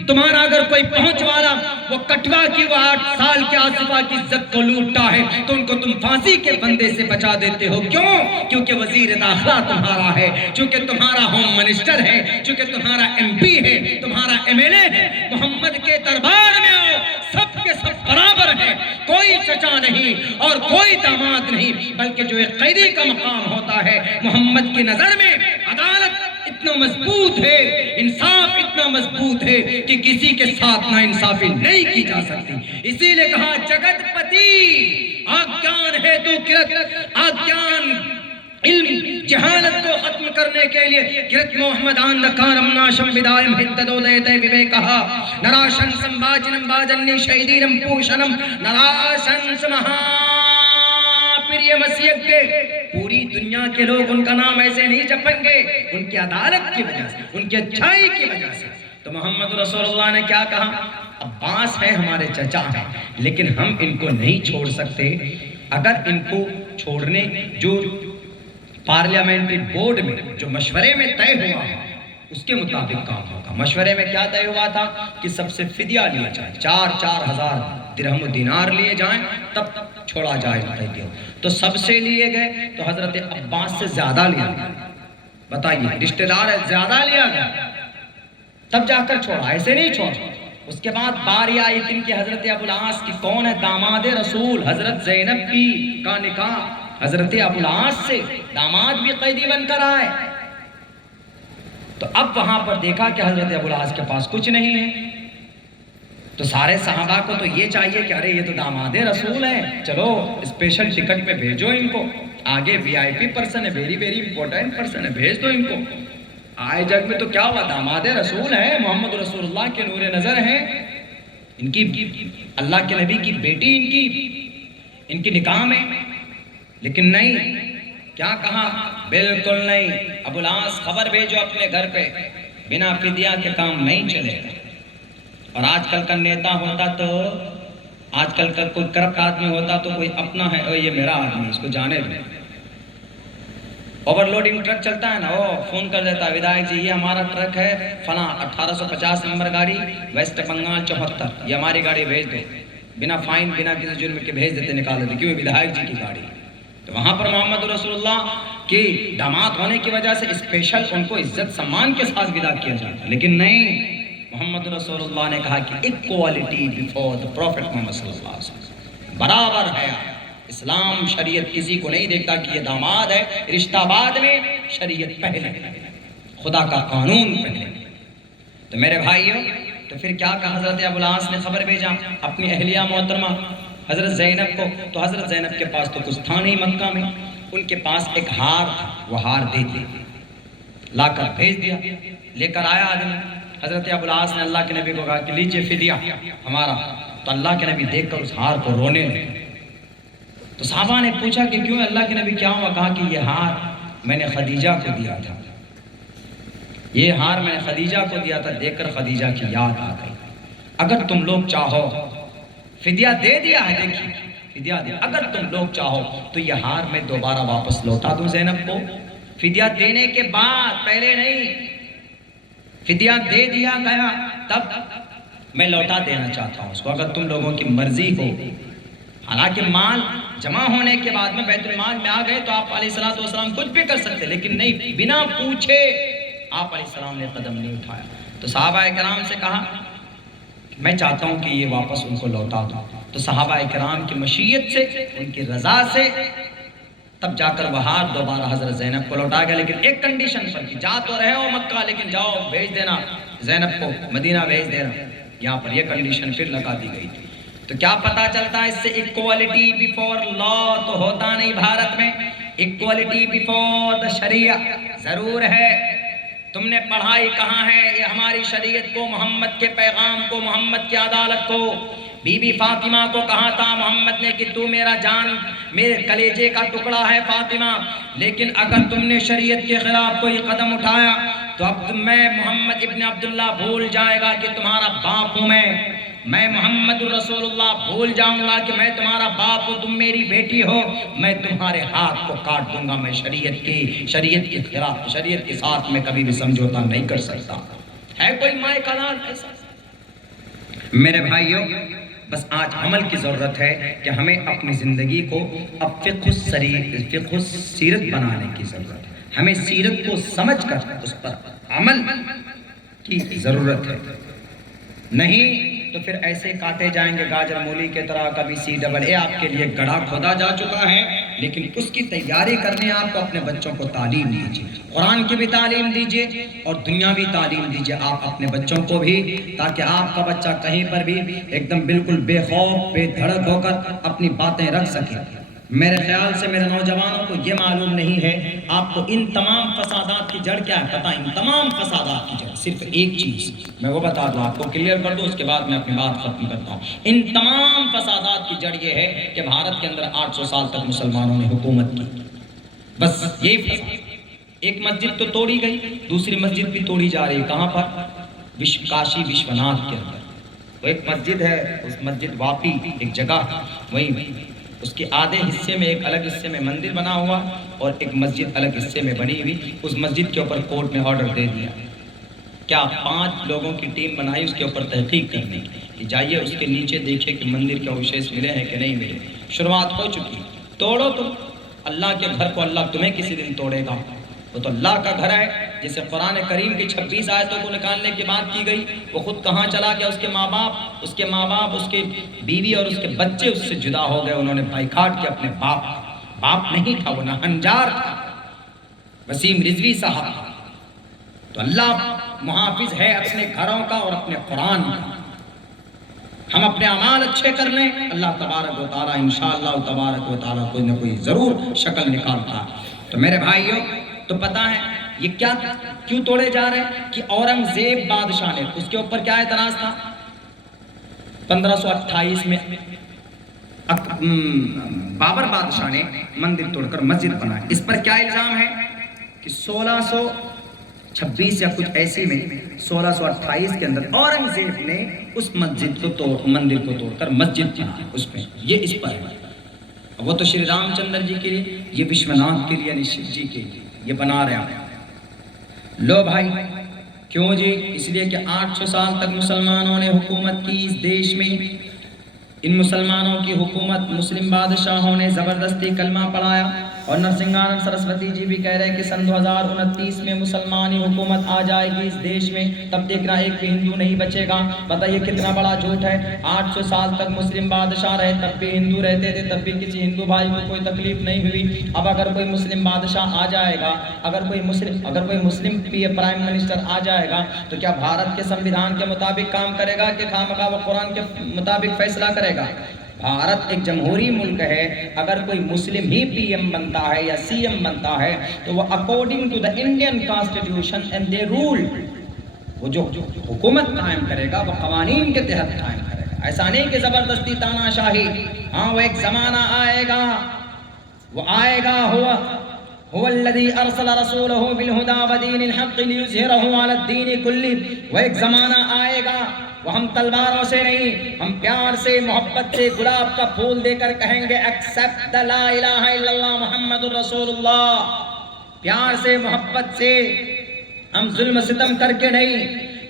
تمہارا اگر کوئی پہنچ والا وہ کٹوا کی وہ 8 سال کے آصفہ کی عزت کو لوٹتا ہے تو ان کو تم پھانسی کے بندے سے بچا دیتے ہو۔ کیوں؟ کیونکہ وزیر داخلہ تمہارا ہے، چونکہ تمہارا ہوم منسٹر ہے، چونکہ تمہارا MP ہے، تمہارا MLA ہے۔ محمد کے دربار میں آؤ، سب کے سب برابر ہیں، کوئی چچا نہیں اور کوئی داماد نہیں، بلکہ جو ایک قیدی کا مقام ہوتا ہے محمد کی نظر میں عدالت اتنا مضبوط ہے، انصاف اتنا مضبوط ہے کہ کسی کے ساتھ نا انصافی نہیں کی جا سکتی۔ اسی لئے کہا جگت پتی آگیان ہے تو کرت، آگیان علم جہالت کو ختم کرنے کے لیے کرت محمد آندکارم ناشم بدائم ہددو دیتے بے کہا نراشن سمباجنم باجنی شہیدینم پوشنم نراشن سمہا پریہ مسیح کے پوری دنیا کے لوگ ان کا نام ایسے نہیں جپیں گے ان کی عدالت کی وجہ سے، ان کی اچھائی کی وجہ سے۔ تو محمد رسول اللہ نے کیا کہا؟ عباس ہے ہمارے چچا ہیں لیکن ہم ان کو نہیں چھوڑ سکتے، اگر ان کو چھوڑنے جو پارلیمنٹری بورڈ میں جو مشورے میں طے ہوا ہے اس کے مطابق کام ہوگا۔ مشورے میں کیا طے ہوا تھا کہ سب سے فدیہ لیا جائے، 4 ہزار درہم و دینار لیے جائیں تب چھوڑا جائے قیدیوں۔ تو سب سے لیے گئے تو حضرت عباس سے زیادہ لیا گیا، بتائیے رشتہ دار ہے زیادہ لیا گیا تب جا کر چھوڑا، ایسے نہیں چھوڑا۔ اس کے بعد باری آئی دن کی حضرت ابو العاص کی، کون ہے؟ داماد رسول حضرت زینب کی کا نکاح حضرت ابو العاص سے، داماد بھی قیدی بن کر آئے۔ تو اب وہاں پر دیکھا کہ حضرت ابو العاص کے پاس کچھ نہیں ہے، تو سارے صحابہ کو تو یہ چاہیے کہ ارے یہ تو داماد رسول ہیں، چلو اسپیشل ٹکٹ پہ بھیجو ان کو، آگے VIP پرسن ہے، ویری امپورٹنٹ پرسن ہے، بھیج دو ان کو۔ آئے جگ میں تو کیا ہوا، داماد رسول ہے، محمد رسول اللہ کے نور نظر ہیں، ان کی اللہ کے نبی کی بیٹی ان کی نکاح میں، لیکن نہیں، کیا کہا؟ بالکل نہیں، ابو العاص خبر بھیجو اپنے گھر پہ، بنا فدیہ کے کام نہیں چلے گا۔ اور آج کل کا نیتا ہوتا تو، آج کل کا کوئی کرپٹ آدمی ہوتا تو کوئی اپنا ہے، یہ میرا آدمی، اس کو جانے دیں۔ اوور لوڈنگ ٹرک چلتا ہے نا، وہ فون کر دیتا ہے ودھائک جی یہ ہمارا ٹرک ہے فلاں 1850 نمبر گاڑی ویسٹ بنگال 74، یہ ہماری گاڑی بھیج دو، بنا فائن بنا کسی جرم کے بھیج دیتے، نکال دیتے، کیوں؟ ودھائک جی کی گاڑی۔ تو وہاں پر محمد رسول اللہ کی داماد ہونے کی وجہ سے اسپیشل ان کو عزت سمان کے ساتھ ودا کیا جاتا ہے، لیکن نہیں، محمد رسول اللہ نے کہا کہ ایکوالٹی بیفور دی پروفٹ محمد صلی اللہ علیہ وسلم، برابر ہے۔ اسلام شریعت کسی کو نہیں دیکھتا کہ یہ داماد ہے، رشتہ بعد میں، شریعت پہلے، خدا کا قانون پہلے۔ تو میرے بھائیوں، تو پھر کیا کہا؟ حضرت ابو العاص نے خبر بھیجا اپنی اہلیہ محترمہ حضرت زینب کو، تو حضرت زینب کے پاس تو کچھ تھا نہیں مکہ میں، ان کے پاس ایک ہار تھا، وہ ہار دے دیا، لا کر بھیج دیا، لے کر آیا آدمی۔ حضرت ابو العاص نے اللہ کے نبی کو کہا کہ لیجئے فدیہ ہمارا، تو اللہ کے نبی دیکھ کر اس ہار کو رونے لگے۔ تو صحابہ نے پوچھا کہ کیوں اللہ کے نبی، کیا ہوا؟ کہا کہ یہ ہار میں نے خدیجہ کو دیا تھا، یہ ہار میں نے خدیجہ کو دیا تھا، دیکھ کر خدیجہ کی یاد آ گئی۔ اگر تم لوگ چاہو، فدیہ دے دیا ہے، دیکھیے فدیہ دیا، اگر تم لوگ چاہو تو یہ ہار میں دوبارہ واپس لوٹا دوں زینب کو، فدیہ دینے کے بعد، پہلے نہیں، فدیہ دے دیا گیا تب میں لوٹا دینا چاہتا ہوں اس کو، اگر تم لوگوں کی مرضی ہو۔ حالانکہ مال جمع ہونے کے بعد میں بیت المال میں آ گئے تو آپ علیہ السلام کچھ بھی کر سکتے، لیکن نہیں، بنا پوچھے آپ علیہ السلام نے قدم نہیں اٹھایا۔ تو صحابہ کرام سے کہا میں چاہتا ہوں کہ یہ واپس ان کو لوٹا دوں۔ تو صحابہ کرام کی مشیت سے، ان کی رضا سے، تب جا کر وہ ہار دوبارہ حضرت زینب کو لوٹا گیا، لیکن ایک کنڈیشن پر کہ جا تو رہے ہو مکہ، لیکن جاؤ بھیج دینا زینب کو مدینہ بھیج دینا۔ یہاں پر یہ کنڈیشن پھر لگا دی گئی تھی۔ تو کیا پتا چلتا ہے اس سے؟ ایکوالٹی بیفور لا تو ہوتا نہیں بھارت میں، ایکوالٹی بیفور دا شریعہ ضرور ہے۔ تم نے پڑھائی کہاں ہے؟ یہ ہماری شریعت کو، محمد کے پیغام کو، محمد کی عدالت کو۔ بی بی فاطمہ کو کہا تھا محمد نے کہ تو میرا جان، میرے کلیجے کا ٹکڑا ہے فاطمہ، لیکن اگر تم نے شریعت کے خلاف کوئی قدم اٹھایا تو اب میں محمد ابن عبداللہ بھول جائے گا کہ تمہارا باپ ہوں میں محمد الرسول اللہ بھول جاؤں گا کہ میں تمہارا باپ ہوں، تم میری بیٹی ہو، میں تمہارے ہاتھ کو کاٹ دوں گا۔ میں شریعت کے خلاف، شریعت کے ساتھ میں کبھی بھی سمجھوتا نہیں کر سکتا۔ ہے کوئی مائے کا لال ایسا؟ میرے بھائیوں، بس آج عمل کی ضرورت ہے کہ ہمیں اپنی زندگی کو اب فقہ سیرت بنانے کی ضرورت ہے۔ ہمیں سیرت کو سمجھ کر اس پر عمل کی ضرورت ہے، نہیں تو پھر ایسے کاٹے جائیں گے گاجر مولی کے طرح۔ کبھی CAA آپ کے لیے گڑھا کھودا جا چکا ہے، لیکن اس کی تیاری کرنے آپ کو اپنے بچوں کو تعلیم دیجیے، قرآن کی بھی تعلیم دیجیے اور دنیاوی تعلیم دیجیے آپ اپنے بچوں کو بھی، تاکہ آپ کا بچہ کہیں پر بھی ایک دم بالکل بے خوف بے دھڑک ہو کر اپنی باتیں رکھ سکے۔ میرے خیال سے میرے نوجوانوں کو یہ معلوم نہیں ہے آپ کو ان تمام فسادات کی جڑ کیا ہے پتہ؟ ان تمام فسادات کی جڑ صرف ایک چیز میں وہ بتا دوں، آپ کو کلیئر کر دوں، اس کے بعد میں اپنی بات ختم کرتا ہوں۔ ان تمام فسادات کی جڑ یہ ہے کہ بھارت کے اندر 800 سال تک مسلمانوں نے حکومت کی، بس یہی فساد۔ ایک مسجد تو توڑی گئی، دوسری مسجد بھی توڑی جا رہی ہے، کہاں پر؟ کاشی وشوناتھ کے اندر وہ ایک مسجد ہے، اس مسجد واپی ایک جگہ، وہیں اس کے آدھے حصے میں ایک الگ حصے میں مندر بنا ہوا اور ایک مسجد الگ حصے میں بنی ہوئی. اس مسجد کے اوپر کورٹ نے آرڈر دے دیا. کیا 5 لوگوں کی ٹیم بنائی اس کے اوپر تحقیق کرنے کی کہ جائیے اس کے نیچے دیکھیں کہ مندر کے اوشیش ملے ہیں کہ نہیں ملے. شروعات ہو چکی. توڑو تم اللہ کے گھر کو، اللہ تمہیں کسی دن توڑے گا. وہ تو اللہ کا گھر ہے. جسے قرآن کریم کی 26 آیتوں کو نکالنے کی بات کی گئی، وہ خود کہاں چلا گیا؟ اس کے ماں باپ، اس کے بیوی اور اس کے بچے اس سے جدا ہو گئے. انہوں نے بائیکاٹ کیا اپنے باپ نہیں تھا، وہ نہنجار تھا، وسیم رضوی صاحب. تو اللہ محافظ ہے اپنے گھروں کا اور اپنے قرآن کا. ہم اپنے اعمال اچھے کر لیں، اللہ تبارک و تعالیٰ انشاءاللہ تبارک و تعالیٰ کوئی نہ کوئی ضرور شکل نکالتا. تو میرے بھائیوں، تو پتہ ہے یہ کیوں توڑے جا رہے ہیں کہ اورنگزیب بادشاہ نے، اس کے اوپر کیا اعتراض تھا؟ 1528 میں بابر بادشاہ نے مندر توڑ کر مسجد بنائی. اس پر کیا الزام ہے کہ 1626 یا کچھ ایسی میں 1628 کے اندر اورنگزیب نے اس مندر کو توڑ کر مسجد بنائی. اس میں یہ اس پر ہے. وہ تو شری رام چندر جی کے لیے، یہ وشوناتھ کے لیے یعنی شیو جی کے لیے یہ بنا رہے ہیں. لو بھائی، کیوں جی؟ اس لیے کہ 800 سال تک مسلمانوں نے حکومت کی اس دیش میں. ان مسلمانوں کی حکومت مسلم بادشاہوں نے زبردستی کلمہ پڑھایا. اور نرسنگانند سرسوتی جی بھی کہہ رہے ہیں کہ سن 2029 میں مسلمانی حکومت آ جائے گی اس دیش میں، تب دیکھنا ایک بھی ہندو نہیں بچے گا. بتائیے کتنا بڑا جھوٹ ہے. 800 سال تک مسلم بادشاہ رہے، تب بھی ہندو رہتے تھے، تب بھی کسی ہندو بھائی کو کوئی تکلیف نہیں ہوئی. اب اگر کوئی مسلم بادشاہ آ جائے گا، اگر کوئی مسلم پرائم منسٹر آ جائے گا، تو کیا بھارت کے سمویدھان کے مطابق کام کرے گا کہ خامخواہ وہ قرآن کے مطابق فیصلہ کرے گا؟ بھارت ایک جمہوری ملک ہے. اگر کوئی مسلم ہی پی ایم بنتا ہے یا سی ایم بنتا ہے تو وہ according to the Indian constitution and the rule, وہ جو حکومت قائم کرے گا وہ قوانین کے تحت قائم کرے گا. ایسا نہیں کہ زبردستی تانا شاہی. ہاں، وہ ایک زمانہ آئے گا، وہ آئے گا. هو الذي ارسل رسوله بالهدى ودين الحق ليظهره على الدين كله. وہ ایک زمانہ آئے گا، وہ ہم تلواروں سے نہیں، ہم پیار سے، محبت سے گلاب کا پھول دے کر کہیں گے ایکسپٹ لا الہ الا اللہ محمد الرسول اللہ. پیار سے، محبت سے، ہم ظلم ستم کر کے نہیں.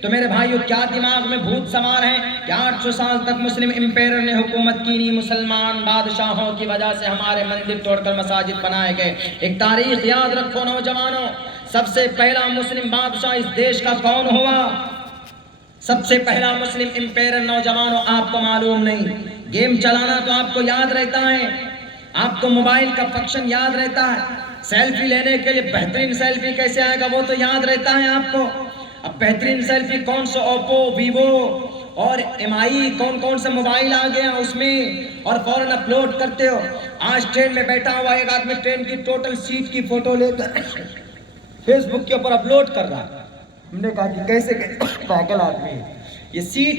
تو میرے بھائیو، کیا دماغ میں بھوت سوار ہیں کہ 800 سال تک مسلم امپیرر نے حکومت کی نہیں، مسلمان بادشاہوں کی وجہ سے ہمارے مندر توڑ کر مساجد بنائے گئے. ایک تاریخ یاد رکھو نوجوانوں، سب سے پہلا مسلم بادشاہ اس دیش کا کون ہوا؟ سب سے پہلا مسلم امپیرر نوجوانوں آپ کو معلوم نہیں. گیم چلانا تو آپ کو یاد رہتا ہے، آپ کو موبائل کا فنکشن یاد رہتا ہے، سیلفی لینے کے لیے بہترین سیلفی کیسے آئے گا وہ تو یاد رہتا ہے آپ کو. اب بہترین سیلفی کون سا، اوپو، ویوو اور ایم آئی، کون سا موبائل آ گیا اس میں، اور فوراً اپلوڈ کرتے ہو. آج ٹرین میں بیٹھا ہوا ایک آدمی ٹرین کی ٹوٹل سیٹ کی فوٹو لے کر فیس بک کے اوپر اپلوڈ کر رہا ہے. ہم نے کہا کہ کیسے پاگل آدمی ہے یہ. سیٹ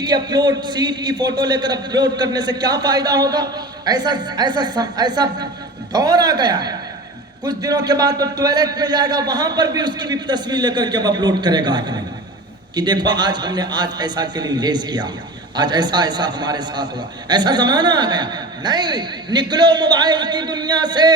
کی فوٹو لے کر اپلوڈ کرنے سے کیا فائدہ ہوگا؟ ایسا دور آ گیا ہے. کچھ دنوں کے بعد تو ٹوائلٹ میں جائے گا، وہاں پر بھی اس کی بھی تصویر لے کر کے اپلوڈ کرے گا کہ دیکھو آج ہم نے ایسا کلین لیس کیا، آج ایسا ہمارے ساتھ ہوا. ایسا زمانہ آ گیا. نہیں، نکلو موبائل کی دنیا سے،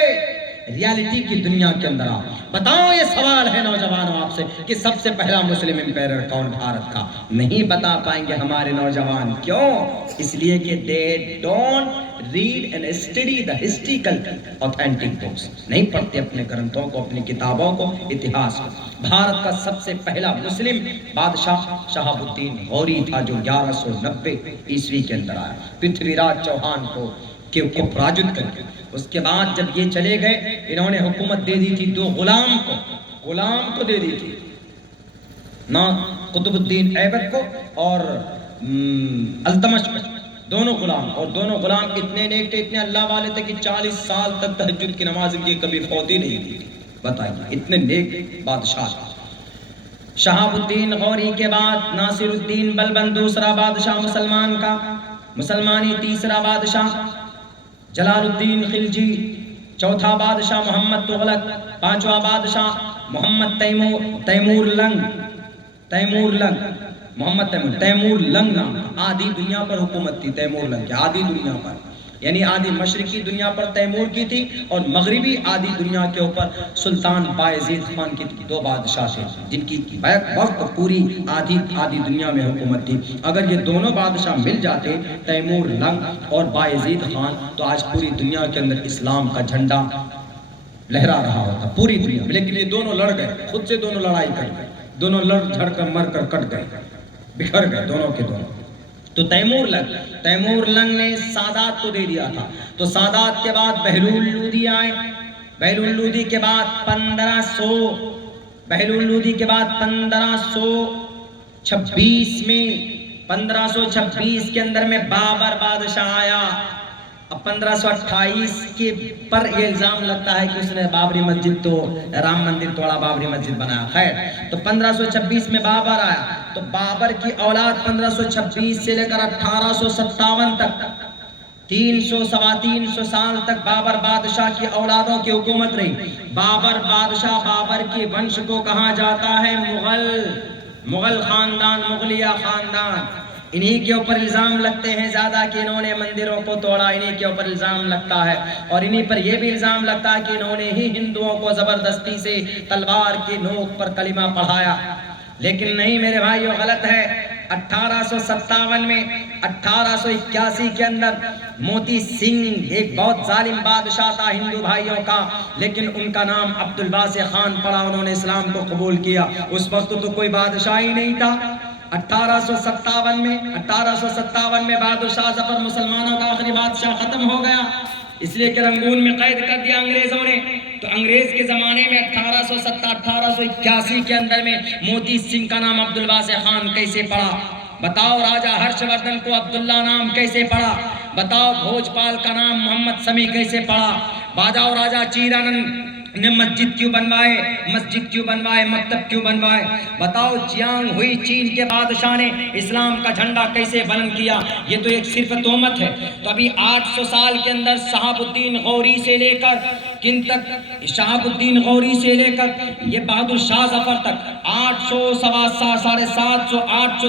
ریالٹی کی دنیا کے اندر آؤ. بتاؤ، یہ سوال ہے نوجوانوں آپ سے کہ سب سے پہلا مسلم امپیرر کون بھارت کا؟ نہیں بتا پائیں گے ہمارے نوجوان. کیوں؟ اس لیے کہ they don't read and study the historical authentic books. نہیں پڑھتے اپنے گرنتھوں کو، اپنی کتابوں کو، اتہاس کو. بھارت کا سب سے پہلا مسلم بادشاہ شہاب الدین غوری تھا جو 1190 عیسوی کے اندر آیا، پرتھوی راج چوہان کو پراجت کر کے. اس کے بعد جب یہ چلے گئے، انہوں نے حکومت دے دی تھی 2 غلام کو دے دی تھی، نہ قطب الدین ایبک کو اور التمش کو. دونوں غلام اتنے نیک تھے، اتنے اللہ والے تھے کہ 40 سال تک تہجد کی نماز ان کی کبھی فوت ہی نہیں ہوئی تھی. بتائیے، اتنے نیک بادشاہ. شہاب الدین غوری کے بعد ناصر الدین بلبن دوسرا بادشاہ مسلمان کا، مسلمانی تیسرا بادشاہ جلال الدین خلجی، چوتھا بادشاہ محمد تغلق، پانچواں بادشاہ محمد تیمور لنگ محمد تیمور لنگ نام. آدھی دنیا پر حکومت تھی تیمور لنگ کی، آدھی دنیا پر. یعنی آدھی مشرقی دنیا پر تیمور کی تھی اور مغربی آدھی دنیا کے اوپر سلطان بایزید خان کی دو بادشاہ تھے جن کی وقت پوری آدھی دنیا میں حکومت تھی. اگر یہ دونوں بادشاہ مل جاتے تیمور لنگ اور بایزید خان تو آج پوری دنیا کے اندر اسلام کا جھنڈا لہرا رہا ہوتا پوری دنیا میں. لیکن یہ دونوں لڑ گئے, خود سے دونوں لڑائی کر گئے, دونوں لڑ جھڑ کر مر کر کٹ گئے, بکھر گئے دونوں کے دونوں. تو تیمور لنگ نے سادات کو دے دیا تھا. تو سادات کے بعد بہلول لودھی آئے. بہلول لودھی کے بعد 1526 کے اندر میں بابر بادشاہ آیا. اب 1528 کے پر یہ الزام لگتا ہے کہ اس نے بابری مسجد تو رام مندر توڑا, بابری مسجد بنایا. خیر, تو 1526 میں بابر آیا. تو بابر کی اولاد 1526 سے لے کر 1857 تک 300 سال تک بابر بادشاہ کی اولادوں کی حکومت رہی. بابر بادشاہ, بابر کی ونش کو کہا جاتا ہے مغل خاندان, مغلیہ خاندان. انہی کے اوپر الزام لگتے ہیں زیادہ کہ انہوں نے مندروں کو توڑا, انہی کے اوپر الزام لگتا ہے. اور انہی پر یہ بھی الزام لگتا ہے کہ انہوں نے ہی ہندوؤں کو زبردستی سے تلوار کی نوک پر کلمہ پڑھایا. لیکن نہیں میرے بھائیو, غلط ہے. 1857 میں 1881 کے اندر موتی سنگھ ایک بہت ظالم بادشاہ تھا ہندو بھائیوں کا, لیکن ان کا نام عبد الباسط خان پڑا, انہوں نے اسلام کو قبول کیا. اس وقت تو کوئی بادشاہ ہی نہیں تھا. 1857 میں بادشاہ ظفر مسلمانوں کا آخری بادشاہ ختم ہو گیا, اس لیے کہ رنگون میں قید کر دیا انگریزوں نے. تو انگریز کے زمانے میں 1881 کے اندر میں موتی سنگھ کا نام عبد الباسط خان کیسے پڑا؟ بتاؤ. راجہ ہرش وردھن کو عبداللہ نام کیسے پڑا؟ بتاؤ. بھوجپال کا نام محمد سمیع کیسے پڑا؟ بتاؤ. راجہ چیرانند نے مسجد کیوں بنوائے, مکتب کیوں بنوائے؟ بتاؤ. جیانگ ہوئی چین کے بادشاہ نے اسلام کا جھنڈا کیسے بلند کیا؟ یہ تو ایک صرف تہمت ہے. تو ابھی 800 سال کے اندر شہاب الدین غوری سے لے کر کن تک؟ شہاب الدین غوری سے لے کر یہ بہادر شاہ ظفر تک 800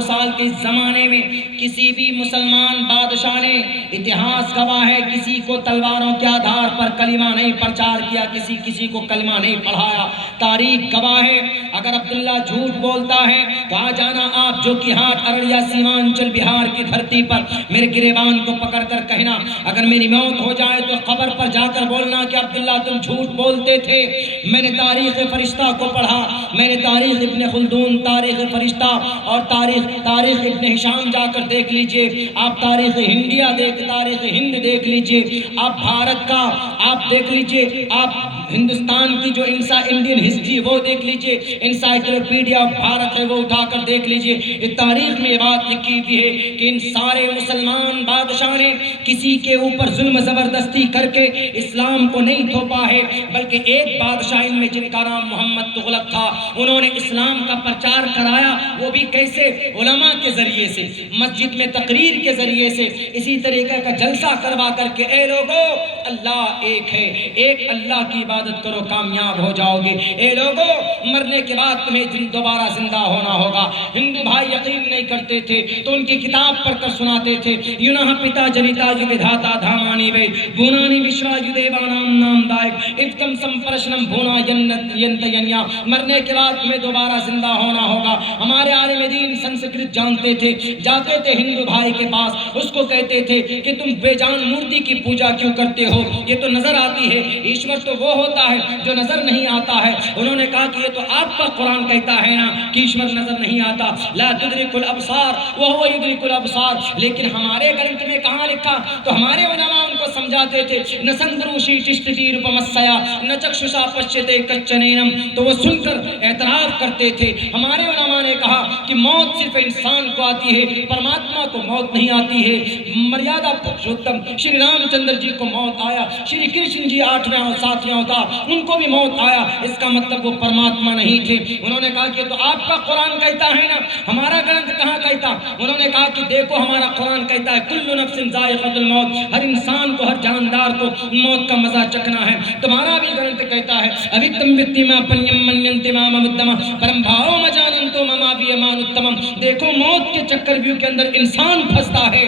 سال کے زمانے میں کسی بھی مسلمان بادشاہ نے, اتہاس گواہ ہے, کسی کو تلواروں کے آدھار پر کلمہ نہیں پرچار کیا, کسی کو کلمہ نہیں پڑھایا. تاریخ گواہ ہے. اگر عبداللہ جھوٹ بولتا ہے تو آ جانا آپ جو کہ ہاٹ ارڑیا سیمانچل بہار کی دھرتی پر میرے گریبان کو پکڑ کر کہنا, اگر میری موت ہو جائے تو قبر پر جا کر بولنا کہ عبداللہ تم جھوٹ بولتے تھے. میں نے تاریخ فرشتہ کو پڑھا, میں نے تاریخ ابن خلدون, تاریخ فرشتہ اور تاریخ ابن ہشام جا کر دیکھ لیجئے. آپ تاریخ ہند دیکھ لیجئے, آپ بھارت کا آپ دیکھ لیجئے, آپ ہندوستان کی جو انڈین ہسٹری وہ دیکھ لیجئے, انسائکلوپیڈیا آف بھارت ہے وہ اٹھا کر دیکھ لیجئے. اس تاریخ میں یہ بات لکھی ہوئی ہے کہ ان سارے مسلمان بادشاہ نے کسی کے اوپر ظلم زبردستی کر کے اسلام کو نہیں تھوپا ہے, بلکہ ایک بادشاہ ان میں جن کا نام محمد تغلق تھا, انہوں نے اسلام کا پرچار کرایا. وہ بھی کیسے؟ علماء کے ذریعے سے, مسجد میں تقریر کے ذریعے سے, اسی طریقے کا جلسہ کروا کر کے اے لوگو اللہ ایک ہے, ایک اللہ کی عبادت کرو کامیاب ہو جاؤ گے. اے لوگو مرنے کے بعد تمہیں دوبارہ زندہ ہونا ہوگا. ہندو بھائی یقین نہیں کرتے تھے تو ان کی کتاب پڑھ کر سناتے تھے. یونہ پتا جنتا جدھاتا دھامانی وے بھونانی وشوا جدیوانام نام دائک اتکم سمپرشنم بھونا ینت ینیا. مرنے کے بعد تمہیں دوبارہ زندہ ہونا ہوگا. ہمارے عالم دین سنسکرت جانتے تھے, جاتے تھے ہندو بھائی کے پاس, اس کو کہتے تھے کہ تم بے جان مورتی کی پوجا کیوں کرتے ہو؟ یہ تو نظر آتی ہے. ایشور تو وہ ہوتا ہے جو نظر نہیں آتا ہے. انہوں نے کہا کہ یہ تو آپ کا قرآن کہتا ہے نا کہ ایشور نظر نہیں آتا, لا تدرک الابصار وہو یدرک الابصار. لیکن ہمارے گرنتھ میں کہاں لکھا؟ تو ہمارے علماء ان کو سمجھاتے تھے نہ سندروشی تشتتی روپمسیا نہ چکششا پشچتے کچنینم. تو وہ سن کر اعتراف کرتے تھے. ہمارے علماء نے کہا کہ موت صرف انسان کو آتی ہے, پرماتما کو موت نہیں آتی ہے. مریادہ پروشوتم شری رام چندر جی کو موت آیا, شری کرشن جی 8واں اور 7واں ہوتا ان کو بھی موت آیا. اس کا مطلب وہ پرماتما نہیں تھے. انہوں نے کہا کہ تو آپ کا قرآن کہتا ہے نا, ہمارا گرنتھ کہاں کہتا؟ انہوں نے کہا کہ دیکھو ہمارا قرآن کہتا ہے کل نفس ذائقۃ الموت, ہر انسان کو, ہر جاندار کو موت کا مزہ چکھنا ہے. تمہارا بھی گرنتھ کہتا ہے اوتم وتیما پنیم منینتی مام مدما پرم بھاؤ مجاننتو مما وی امان اتمم. دیکھو موت کے چکر ویو کے اندر انسان پھنستا ہے,